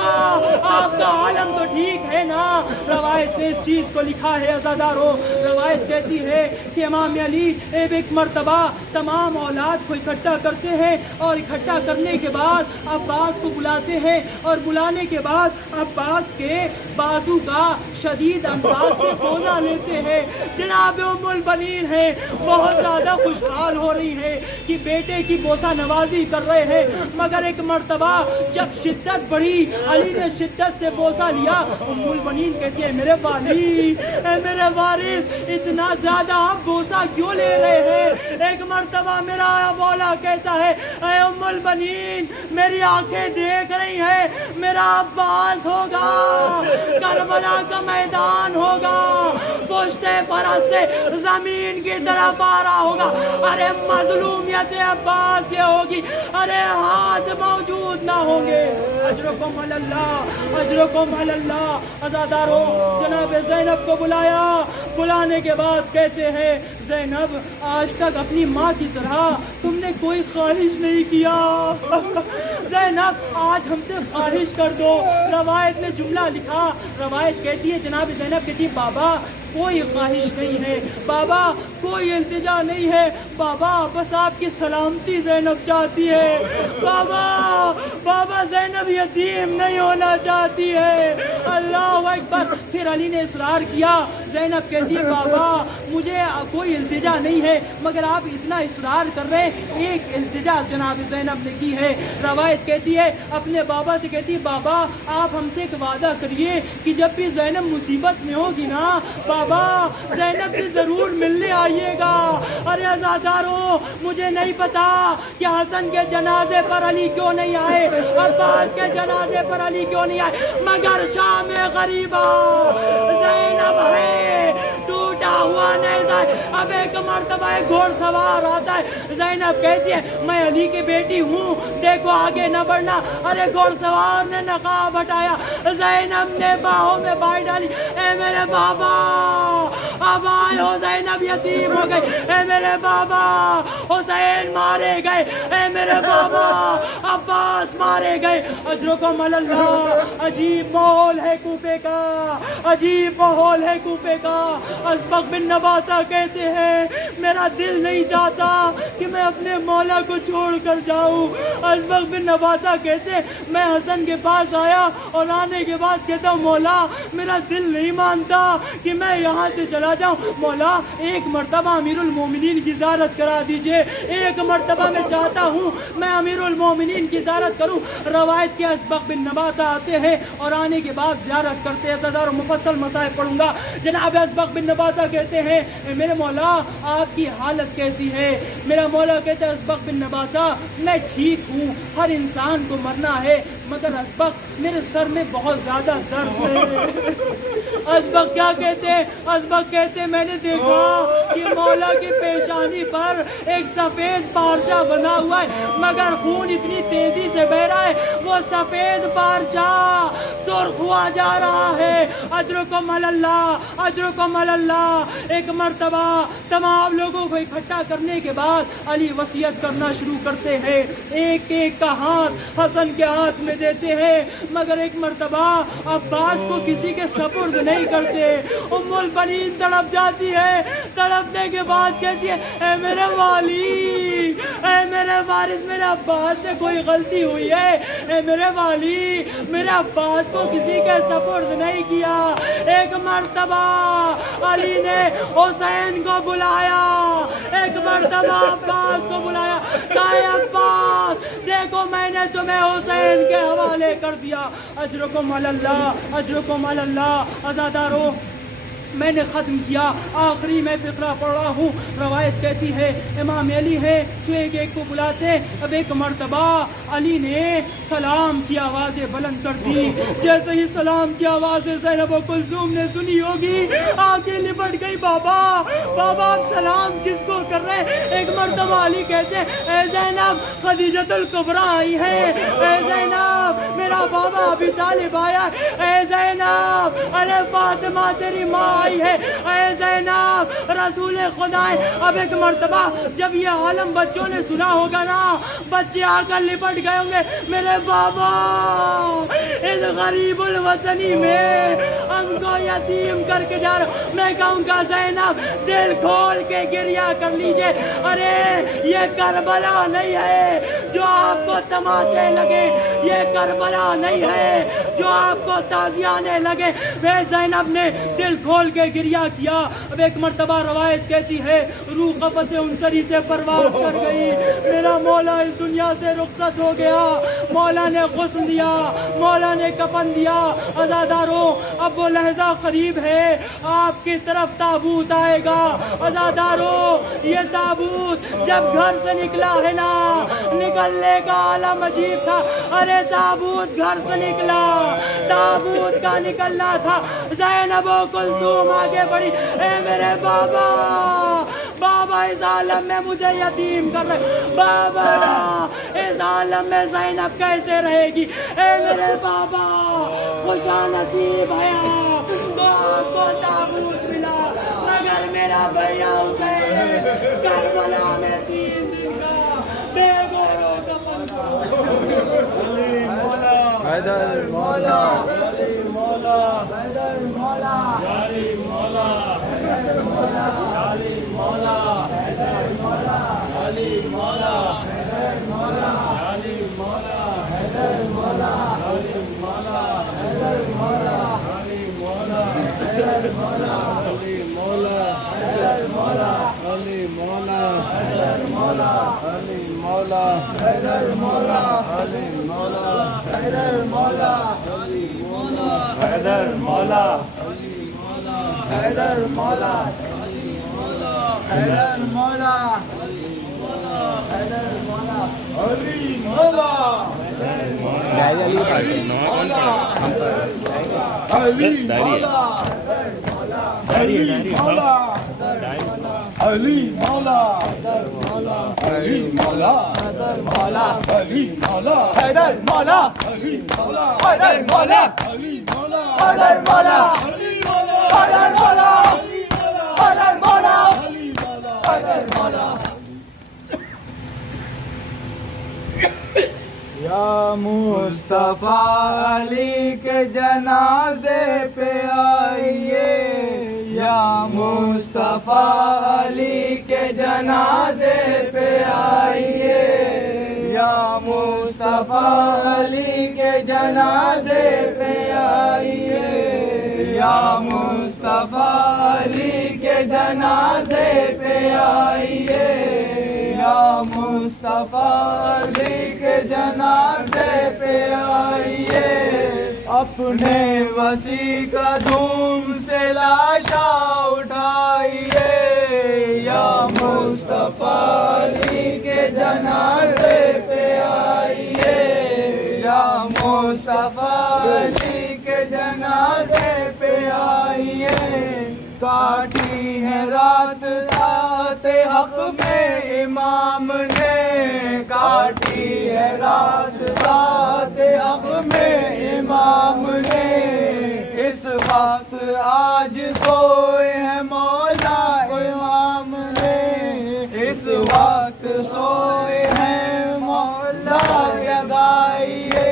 آپ کا عالم تو ٹھیک ہے نا. روایت نے اس چیز کو لکھا ہے. عزاداروں، روایت کہتی ہے کہ امام علی ایک مرتبہ تمام اولاد کو اکٹھا کرتے ہیں اور اکٹھا کرنے کے بعد عباس کو بلاتے ہیں اور بلانے کے بعد عباس کے بازو کا شدید انداز سے بوسہ لیتے ہیں. جناب ام البنین ہے بہت زیادہ خوشحال ہو رہی ہے کہ بیٹے کی بوسہ نوازی کر رہے ہیں مگر ایک مرتبہ جب شدت بڑھی، علی نے شدت سے بوسہ لیا. ام البنین کہتی ہے میرے والی، اے میرے وارث اتنا زیادہ آپ بوسہ کیوں لے رہے ہیں؟ ایک مرتبہ میرا مولا کہتا ہے اے ام البنین میری آنکھیں دیکھ رہی ہیں، میرا عباس ہوگا، کربلا کا میدان ہوگا، پشت فرس سے زمین کی طرف آ رہا ہوگا. ارے مظلومیت عباس یہ ہوگی، ارے ہاتھ موجود نہ ہوں گے. اجرکم علی اللہ، اجرکم علی اللہ. عزاداروں، جناب زینب کو بلایا، بلانے کے بعد کہتے ہیں زینب آج تک اپنی ماں کی طرح تم نے کوئی خواہش نہیں کیا، زینب آج ہم سے خواہش کر دو. روایت نے جملہ لکھا، روایت کہتی ہے جناب زینب کہتی ہے بابا کوئی خواہش نہیں ہے، بابا کوئی التجا نہیں ہے، بابا بس آپ کی سلامتی زینب چاہتی ہے، بابا بابا زینب یتیم نہیں ہونا چاہتی ہے. اللہ اکبر. پھر علی نے اصرار کیا. زینب کہتی ہے بابا مجھے کوئی التجا نہیں ہے مگر آپ اتنا اصرار کر رہے ہیں. ایک التجا جناب زینب نے کی ہے. روایت کہتی ہے اپنے بابا سے کہتی ہے بابا آپ ہم سے ایک وعدہ کریے کہ جب بھی زینب مصیبت میں ہوگی نا بابا زینب سے ضرور ملنے آئیے گا. ارے عزاداروں مجھے نہیں پتا کہ حسن کے جنازے پر علی کیوں نہیں آئے, عباس کے جنازے پر علی کیوں نہیں آئے, مگر شام غریبا زینب ہے ٹوٹا ہوا نیزہ. اب ایک مرتبہ ایک گھوڑ سوار آتا ہے. زینب کہتی ہے میں علی کی بیٹی ہوں دیکھو آگے نہ بڑھنا. ارے گھوڑ سوار نے نقاب ہٹایا. زینب نے باہوں میں بائی ڈالی. اے میرے بابا اب آئے ہو. زینب یتیم ہو گئی. اے میرے بابا حسین مارے گئے. اے میرے بابا عباس مارے گئے. اجرکم اللہ. عجیب ماحول ہے کوفے کا, عجیب ماحول ہے کوفے کا. اسبغ بن نباتہ کہتے ہیں میرا دل نہیں چاہتا کہ میں اپنے مولا کو چھوڑ کر جاؤں. اسبغ بن نباتہ کہتے ہیں میں حسن کے پاس آیا اور آنے کے بعد کہتا ہوں مولا میرا دل نہیں مانتا کہ میں یہاں سے چلا جاؤں. مولا ایک مرتبہ امیر المومنین کی زیارت کرا دیجئے. ایک مرتبہ میں چاہتا ہوں میں امیر المومنین کی زیارت کروں. روایت کے اسبغ بن نباتہ آتے ہیں اور آنے کے بعد زیارت کرتے ہیں. ہزاروں مفصل مصائب پڑھوں گا. جناب اسبغ بن نباتہ کہتے ہیں میرے مولا آپ کی حالت کیسی ہے. میرا مولا کہتا ہے اسبغ بن نباتہ میں ٹھیک ہوں, ہر انسان کو مرنا ہے مگر اسبغ میرے سر میں بہت زیادہ درد ہے. اسبغ کیا کہتے ہیں؟ اسبغ کہتے ہیں میں نے دیکھا کہ مولا کی پیشانی پر ایک سفید پارچہ بنا ہوا ہے مگر خون اتنی تیزی سے بہ رہا ہے وہ سفید پارچہ سرخ ہوا جا رہا ہے. اجرکم اللہ, اجرکم اللہ. ایک مرتبہ تمام لوگوں کو اکٹھا کرنے کے بعد علی وصیت کرنا شروع کرتے ہیں. ایک ایک کا ہاتھ حسن کے ہاتھ میں دیتے ہیں مگر ایک مرتبہ عباس کو کسی کے سپرد نہیں کرتے. ام البنین تڑپ جاتی ہے. تڑپنے کے بعد کہتی ہے اے میرے والی, اے میرے وارث, میرے عباس سے کوئی غلطی ہوئی ہے. اے میرے والی میرے عباس کو کسی کے سپرد نہیں کیا. ایک مرتبہ علی نے حسین کو بلایا, ایک مرتبہ عباس کو بلایا. کہا عباس دیکھو میں نے تمہیں حسین کے حوالے کر دیا. اجرکم اللہ, اجرکم اللہ. عزادارو میں نے ختم کیا, آخری میں فقرہ پڑھ رہا ہوں. روایت کہتی ہے امام علی ہے جو ایک ایک کو بلاتے. اب ایک مرتبہ علی نے سلام کی آوازیں بلند کر دی. جیسے ہی سلام کی آوازیں زینب و کلثوم نے سنی ہوگی آگے لپٹ گئی. بابا بابا آپ سلام کس کو کر رہے ہیں؟ ایک مرتبہ علی کہتے ہیں اے زینب خدیجۃ الکبریٰ آئی ہے. اے زینب میرا بابا ابی طالب آیا. اے زینب ارے فاطمہ تیری ماں آئی ہے. اے زینب رسول خدا ہے. اب ایک مرتبہ جب یہ عالم بچوں نے سنا ہوگا نا بچے آ کر لپٹ گئے ہوں گے میرے بابا اس غریب الوطنی میں ہم کو یتیم کر کے جا رہا. میں کہوں گا زینب دل کھول کے گریہ کر لیجئے. ارے یہ کربلا نہیں ہے جو آپ کو تماچے لگے, یہ کربلا نہیں ہے جو آپ کو تازیانے لگے. وہ زینب نے دل کھول کے گریہ کیا. اب ایک مرتبہ روایت کہتی ہے روح قفس انصری سے پرواز کر گئی. میرا مولا اس دنیا سے رخصت ہو گیا. مولا نے غسل دیا, مولا نے کفن دیا. عزاداروں اب وہ لحظہ قریب ہے آپ کی طرف تابوت آئے گا. عزاداروں یہ تابوت جب گھر سے نکلا ہے نا نکلنے کا عالم عجیب تھا. ارے تابوت گھر سے نکلا, تابوت کا نکلنا تھا. زینب و کلثوم آگے بڑھی. اے میرے بابا, بابا اس عالم میں مجھے یتیم کر رہے. بابا اس عالم میں زینب کیسے رہے گی. اے میرے بابا خوشا نصیب ہے تو آپ کو تابوت ملا مگر میرا بھیا حسین کربلا میں 3 دن کا بے گورو کفن حیدر مولا, مولا, حیدر مولا, علی مولا, حیدر مولا, علی مولا, حیدر مولا, علی مولا, حیدر مولا, علی مولا, حیدر مولا, علی مولا, حیدر مولا, علی مولا. یا مصطفیٰ علی کے جنازے پہ آئیے، یا مصطفیٰ علی کے جنازے پہ آئیے، یا مصطفیٰ علی کے جنازے پہ آئیے، یا مصطفیٰ علی کے جنازے پہ آئیے، یا مصطفیٰ علی کے جنازے پہ آئیے، اپنے وسیع قدم سے لاشا اٹھائیے، یا مصطفیٰ علی کے جنازے پہ آئیے، یا مصطفیٰ علی کے جنازے پہ آئیے، کاٹی ہے رات ذات حق میں امام نے، کاٹی ہے رات ذات حق میں امام نے، اس وقت آج سوئے ہیں مولا امام نے، اس وقت سوئے ہیں مولا جگائیے،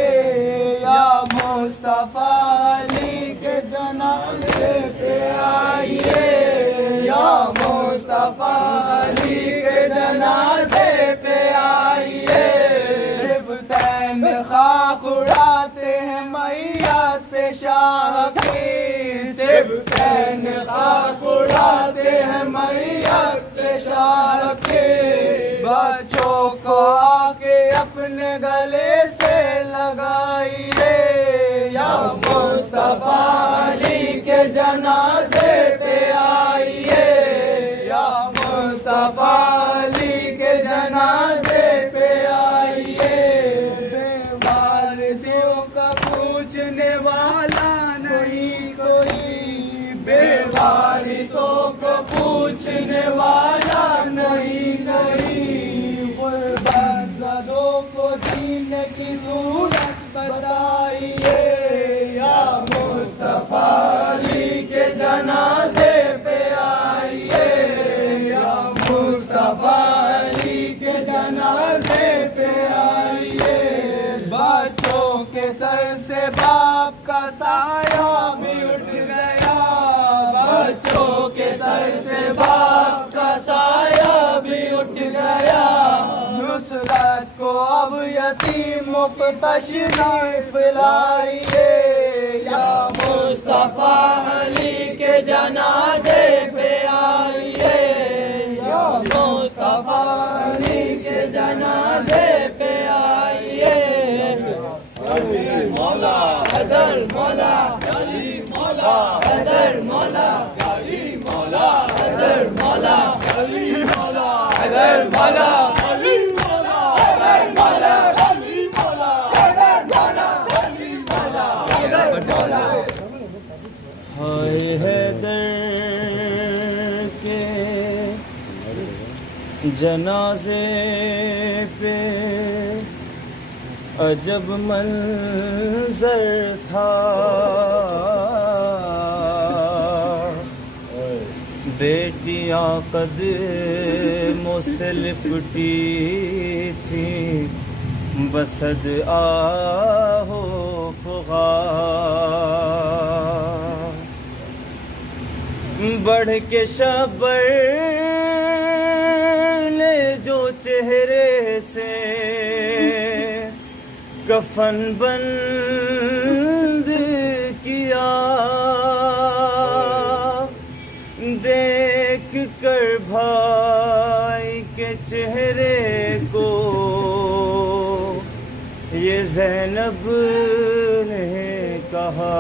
یا مصطفیٰ علی کے جنازے پہ آئیے، یا مصطفیٰ علی کے جنازے پہ آئیے، سبتین خاک اڑاتے ہیں میت پہ شاہ کی، سبتین خاک اڑاتے ہیں میت پہ شاہ کی، بچوں کو آ کے اپنے گلے سے لگائیے، یا مصطفیٰ علی کے جنازے پہ آئیے، یا مصطفیٰ علی کے جنازے پہ آئیے، بے وارثوں کا پوچھنے والا نہیں کوئی، بے وارثوں کو پوچھنے والا نہیں کوئی، غربت زدوں کو جینے کی صورت بتائیے، یا مصطفیٰ علی کے جنازے پہ آئیے، یا مصطفیٰ علی کے جنازے پہ آئیے، بچوں کے سر سے باپ کا سایہ بھی اٹھ گیا، بچوں کے سر سے باپ کا سایہ بھی اٹھ گیا، نصرت کو اب یتیموں پہ تشریف لائیے، یا مصطفیٰ علی کے جنازے پہ آئیے، یا مصطفیٰ علی کے جنازے پہ آئیے، علی مولا حیدر مولا، علی مولا حیدر مولا، علی مولا حیدر مولا، علی مولا حیدر مولا، علی مولا حیدر مولا، علی مولا حیدر مولا، علی مولا حیدر مولا۔ ہائے حیدر کے جنازے پہ عجب منظر تھا، بیٹیاں قدموں سے لپٹی تھیں بسد آہو فغاں، بڑھ کے شبر لے جو چہرے سے کفن بند کیا، زینب نے کہا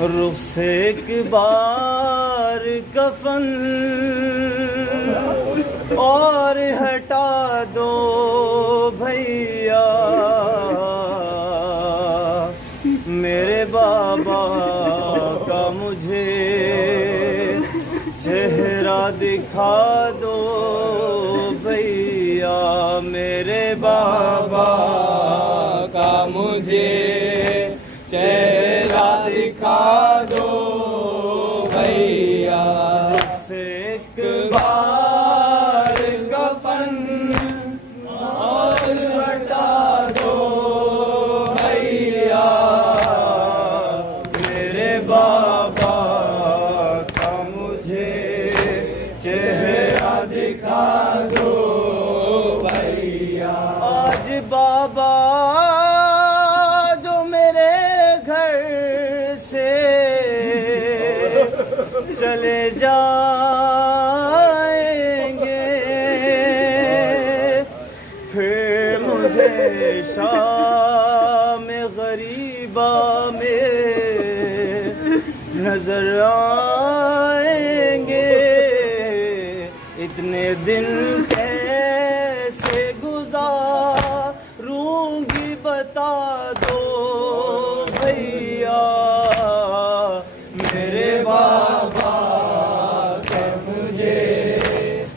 رخ سے ایک بار کفن اور ہٹا دو بھیا، میرے بابا کا مجھے چہرہ دکھا دو بھیا، میرے بابا کا مجھے چہرہ دکھا دو بھیا، سے ایک بار کفن اور ہٹا دو بھیا، میرے بابا کا مجھے چہرہ دکھا دو بھیا۔ آج بابا جو میرے گھر سے چلے جائیں گے، پھر مجھے شام غریبہ میں نظر آئیں گے، اتنے دن کیسے گزاروں گی بتا دو بھیا، میرے بابا کا مجھے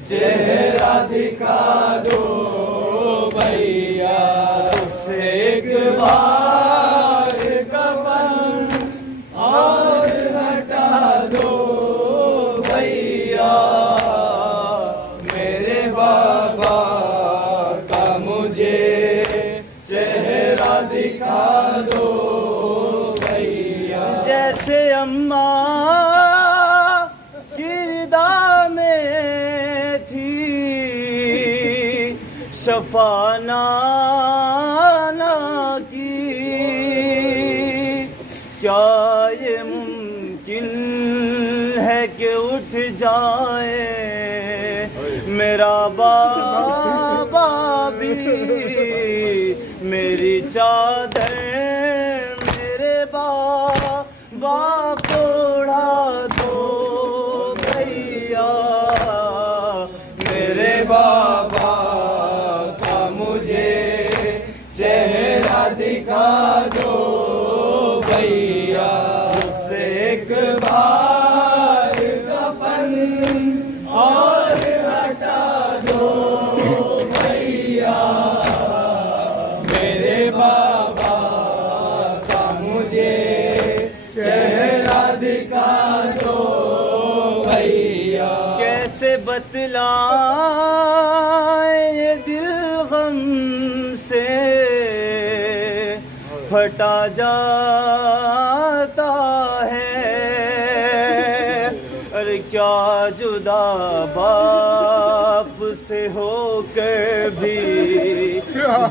چہرہ دکھا دو بھیا، اسے ایک بار کفن اور ہٹا دو بھیا، میرے بابا کا مجھے چہرہ دکھا دو بھیا۔ جیسے اماں کی ردا میں تھی شفا نانا کی، کیا یہ ممکن ہے کہ اٹھ جائے میرا بابا بھی، میری چادر میرے بابا کو اڑا دو بھیا، میرے بابا کا مجھے چہرہ دکھا دو بھیا، اسے ایک بار کفن اور ہٹا دو بھیا، میرے بابا کا مجھے چہرہ دکھا دو بھیا۔ کیسے بتلائیں یہ دل غم سے پھٹا جاتا ہے، ارے کیا جدا باپ سے ہو کر بھی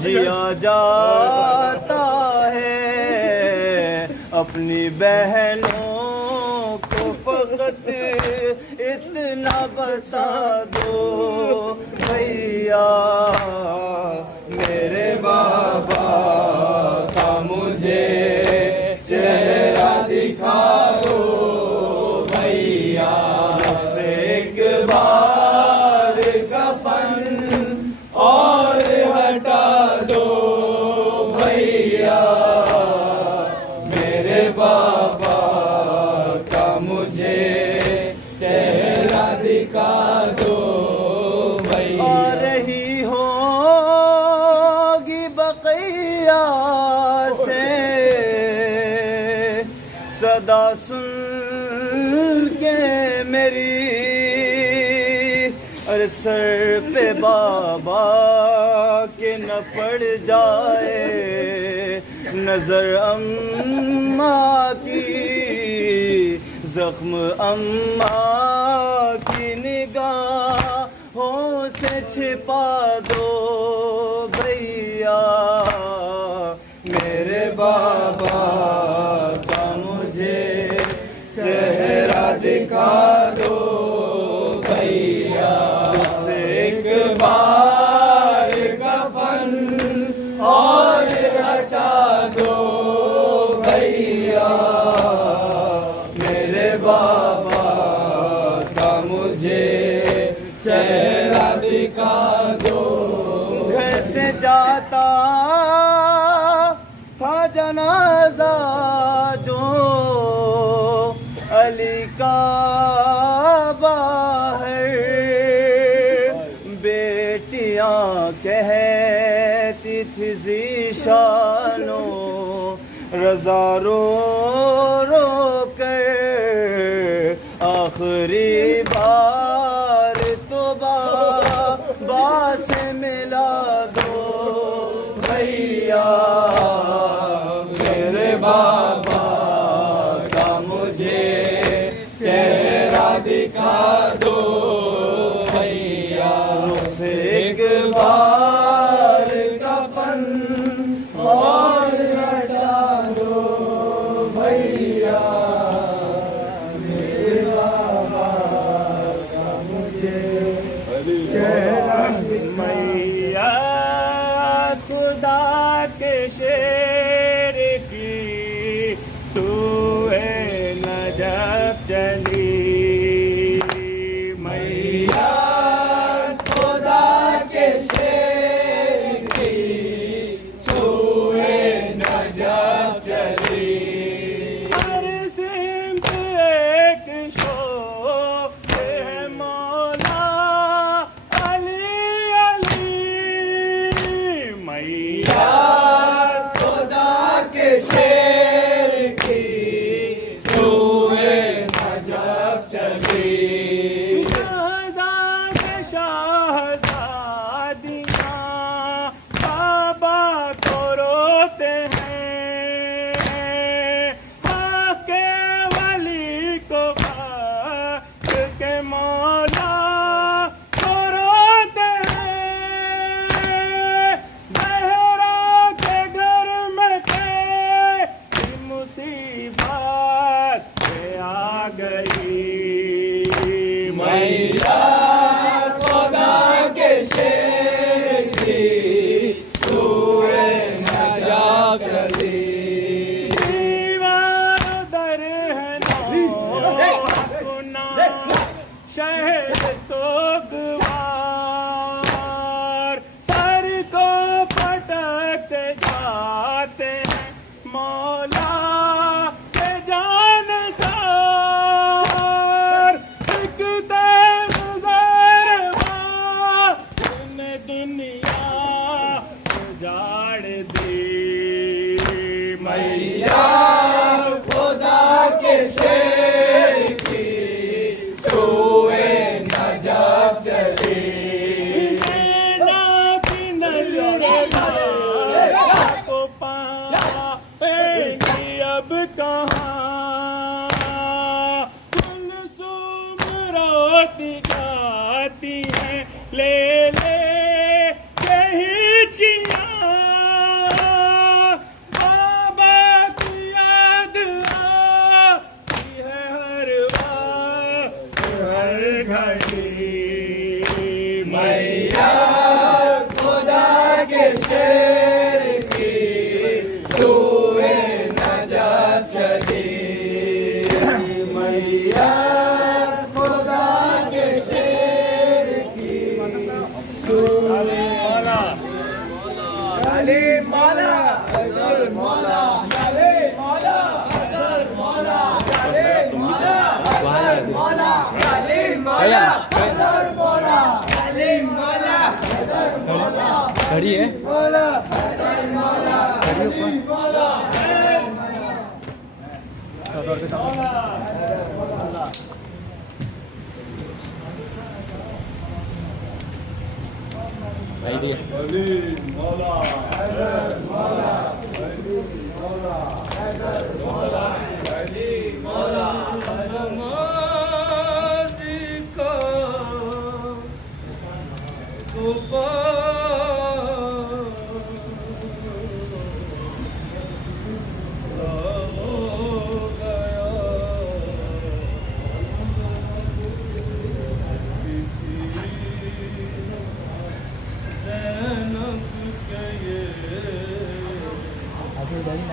جیا جاتا ہے، اپنی بہنوں کو فقط اتنا بتا دو بھیا، میرے بابا کا مجھے چہرہ دکھا دو بھیا، اسے ایک بار کفن اور ہٹا دو بھیا، میرے بابا کا مجھے چہرہ دکھا دو بھیا۔ آ رہی ہوگی بقیہ سے صدا سن کے میری، اور سر پہ بابا کے نہ پڑ جائے نظر اماں کی، زخم اماں کی نگاہوں سے چھپا دو بھیا، میرے بابا کا مجھے چہرہ دکھا دو بھیا، اسے ایک بار کفن کا باہر بیٹیاں کہتی تھی ذیشانو رضا رو رو کر آخری بار تو بابا سے ملا دو بھیا میرے بابا کا مجھے چہرہ دکھا دو بھیا اسے ایک بار کفن اور ہٹا دو بھیا میرے بابا کا مجھے چہرہ میاں خدا کے شیر کی سوئے نجف چلی میاں خدا کے شیر کی سوئے نجف چلی ہر سمت ایک شوق ہے مولا علی علی میاں خدا کے شیر کی سوئے نجف چلی شہزاد شہزادیاں بابا کو روتے ہیں حق کے ولی کو حق کے مولا کو روتے ہیں زہرا کے گھر میں کیسی مصیبت پہ آ گئی میاں خدا کے شیر کی سوئے نجف چلی دیوار در ہے نو اپنا شہر سوگوار سر کو پٹکتے جاتے ہیں مولا کے جان سار ایک تیز ضربہ نے دنیا اجاڑ دی میاں خدا کے شیر کی سوئے نجف چلی زینب کی نظر کو پائیں گی اب کہاں کلثوم روتی جاتی ہیں لے لے کے ہچکیاں بابا کی یاد آتی ہے ہر وقت ہر گھڑی میاں خدا کے شیر کی سوئے نجف چلی میاں خدا کے شیر کی سوئے علی مولا حضر مولا علی مولا حضر مولا علی مولا حضر مولا علی مولا حضر مولا علی مولا حضر مولا گھڑی ہے مولا حضر مولا علی مولا ابھی وہیں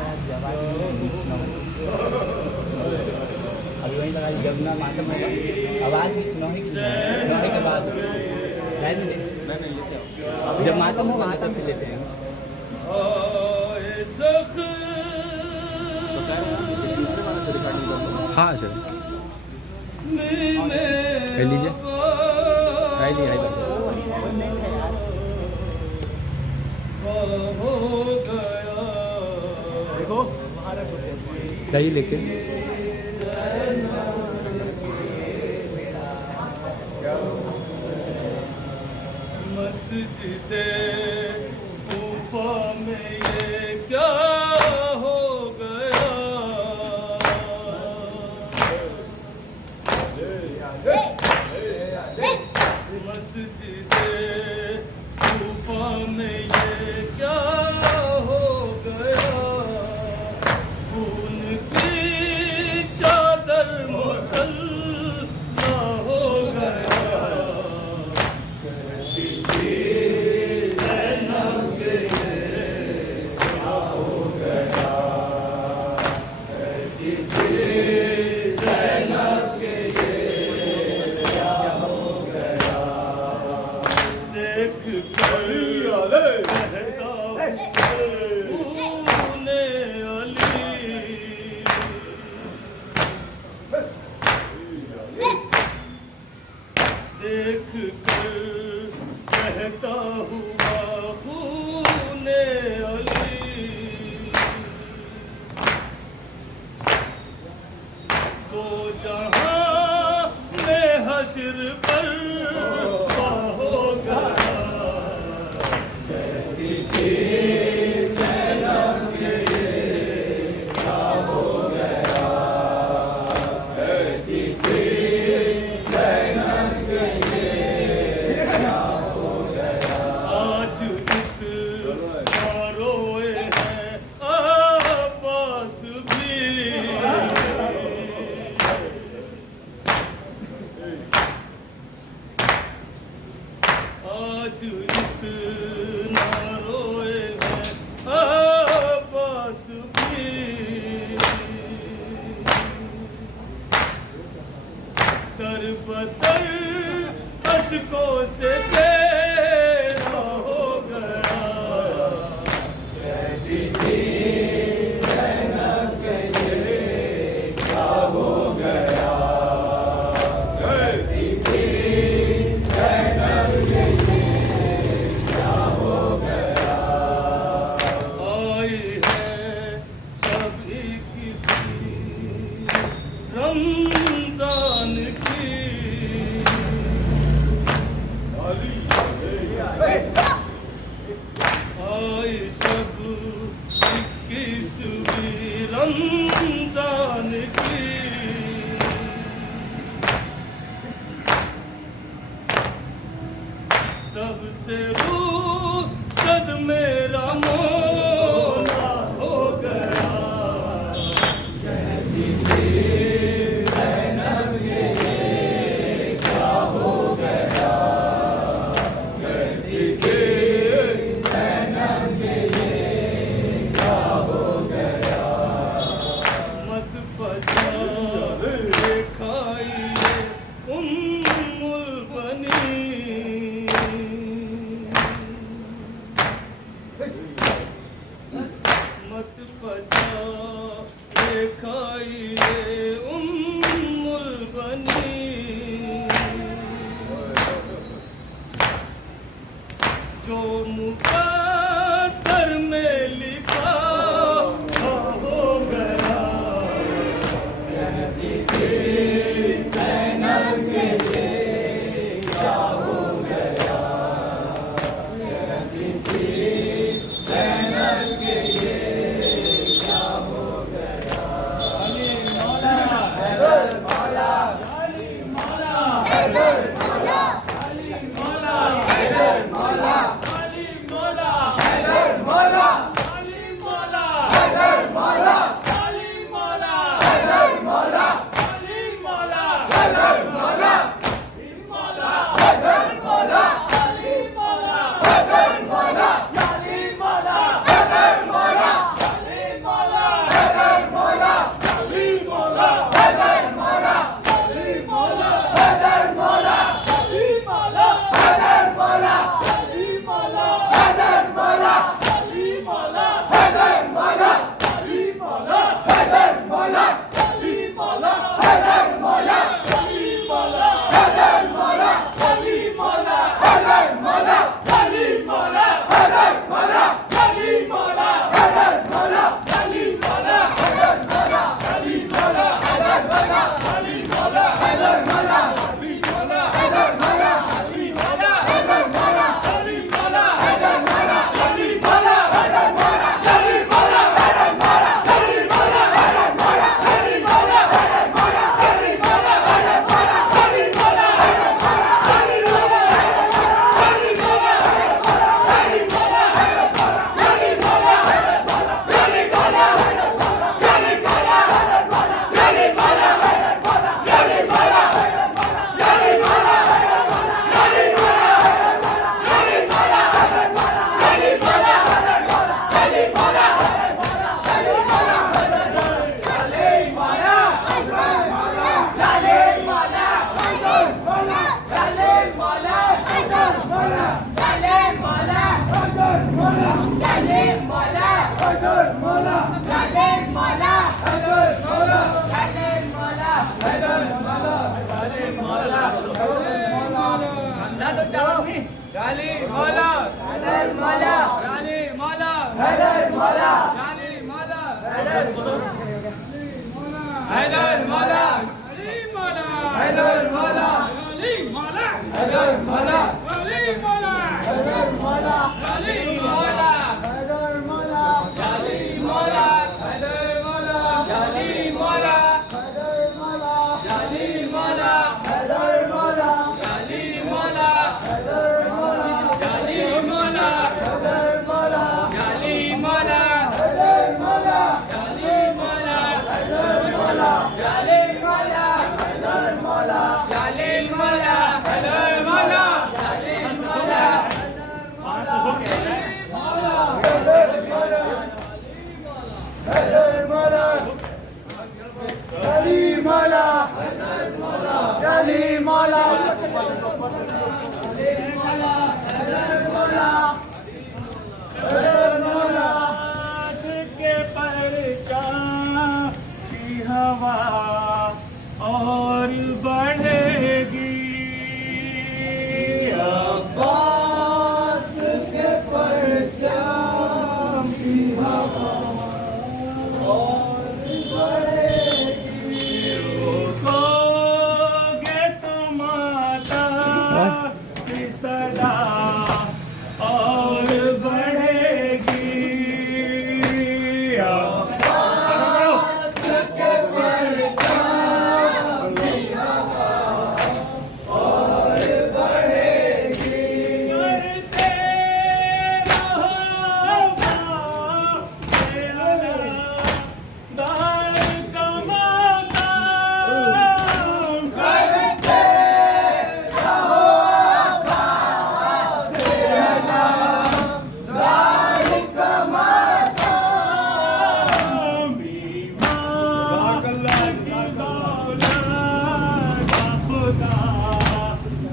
لگا جب نہ ماتم ہوگا آواز نوحی کے بعد جب ماتم ہوگا تب پھر لیتے ہیں. ہاں سر دہی لے کے مسجد کوفہ میں یہ کیا ہو گیا مسجد کوفہ میں یہ کیا ہو گیا خون کی چادر مسلح ہو گیا دیکھ کر کہتا ہوا خون علی تو جہاں میں حشر پر ہو گیا آج اتنا روئے ہیں عباس بھی تر بتر اشکوں سے چہرہ ہو گیا رمضان کی آئی شب 21ویں رمضان کی سب سے رخصت میرا مولا ہو گیا مت پتا کھائیے البنی جو مقدر میں لکھا ہو گیا جالی مولا حیدر مولا جالی مولا حیدر مولا جالی مولا حیدر مولا حیدر مولا علی مولا حیدر مولا علی مولا حیدر مولا علی مولا حیدر مولا علی مولا حیدر مولا علی مولا حیدر مولا علی مولا حیدر مولا علی مولا حیدر مولا علی مولا حیدر مولا علی مولا حیدر مولا علی مولا حیدر مولا علی مولا حیدر مولا علی مولا حیدر مولا علی مولا حیدر مولا علی مولا حیدر مولا علی مولا علی مولا کے پرچام کی ہوا اور بڑھے گی عباس کے پرچام کی ہوا اور بڑھے گی کو گے تم آتا کی صدا اور بڑھے گی عباس کے پرچام کی ہوا اور بڑھے گی کرتے رہو میرا دار کماتا کرتے رہو دار کماتا بیمار لگی دولت خدا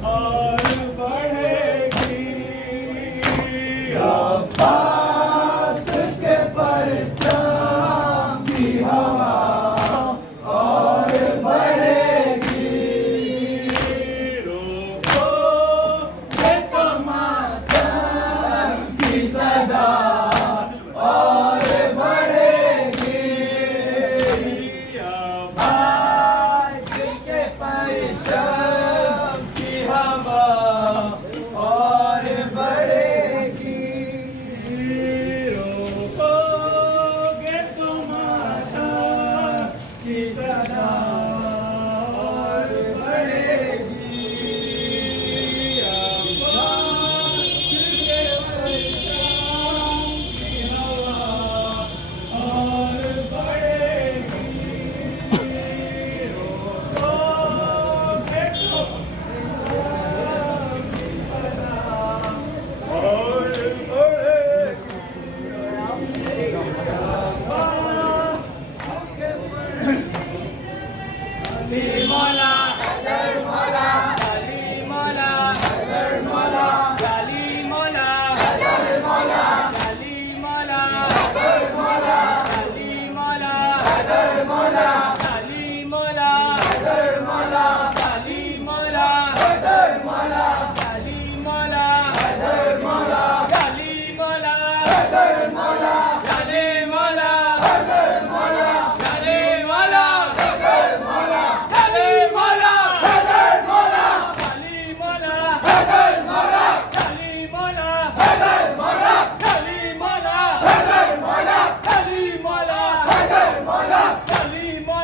اور بڑھے گی عباس کے پرچام کی ہوا اور بڑھے گی روکو کہ تماتم کی صدا اور بڑھے گی عباس کے پرچام کی ہوا اور بڑھے گی روکو گے تم آتا کی صدا اور بڑھے گی عباس کے پرچام کی ہوا اور بڑھے گی روکو گے تم اور بڑھے علی مولا حیدر مولا علی مولا حیدر مولا علی مولا حیدر مولا علی مولا حیدر مولا علی مولا حیدر مولا علی مولا حیدر مولا علی مولا حیدر مولا علی مولا حیدر مولا علی مولا حیدر مولا علی مولا حیدر مولا علی مولا حیدر مولا علی مولا حیدر مولا علی مولا حیدر مولا علی مولا حیدر مولا علی مولا حیدر مولا علی مولا حیدر مولا علی مولا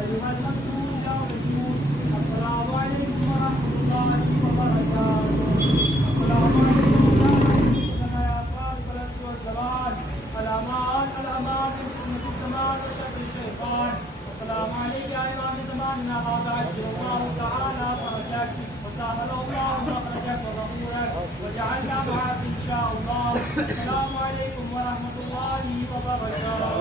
أيها المسؤول يا وجود السلام عليكم ورحمة الله وبركاته. السلام عليكم يا رئيسنا يا صاحب الأسر والزمان. الأمان الأمان من فتنة الزمان وشر الشيطان. السلام عليك يا إمام زماننا هذا عجل الله تعالى فرجك وسهل الله مخرجك وظهورك وجعلنا معك إن شاء الله. السلام عليكم ورحمة الله وبركاته.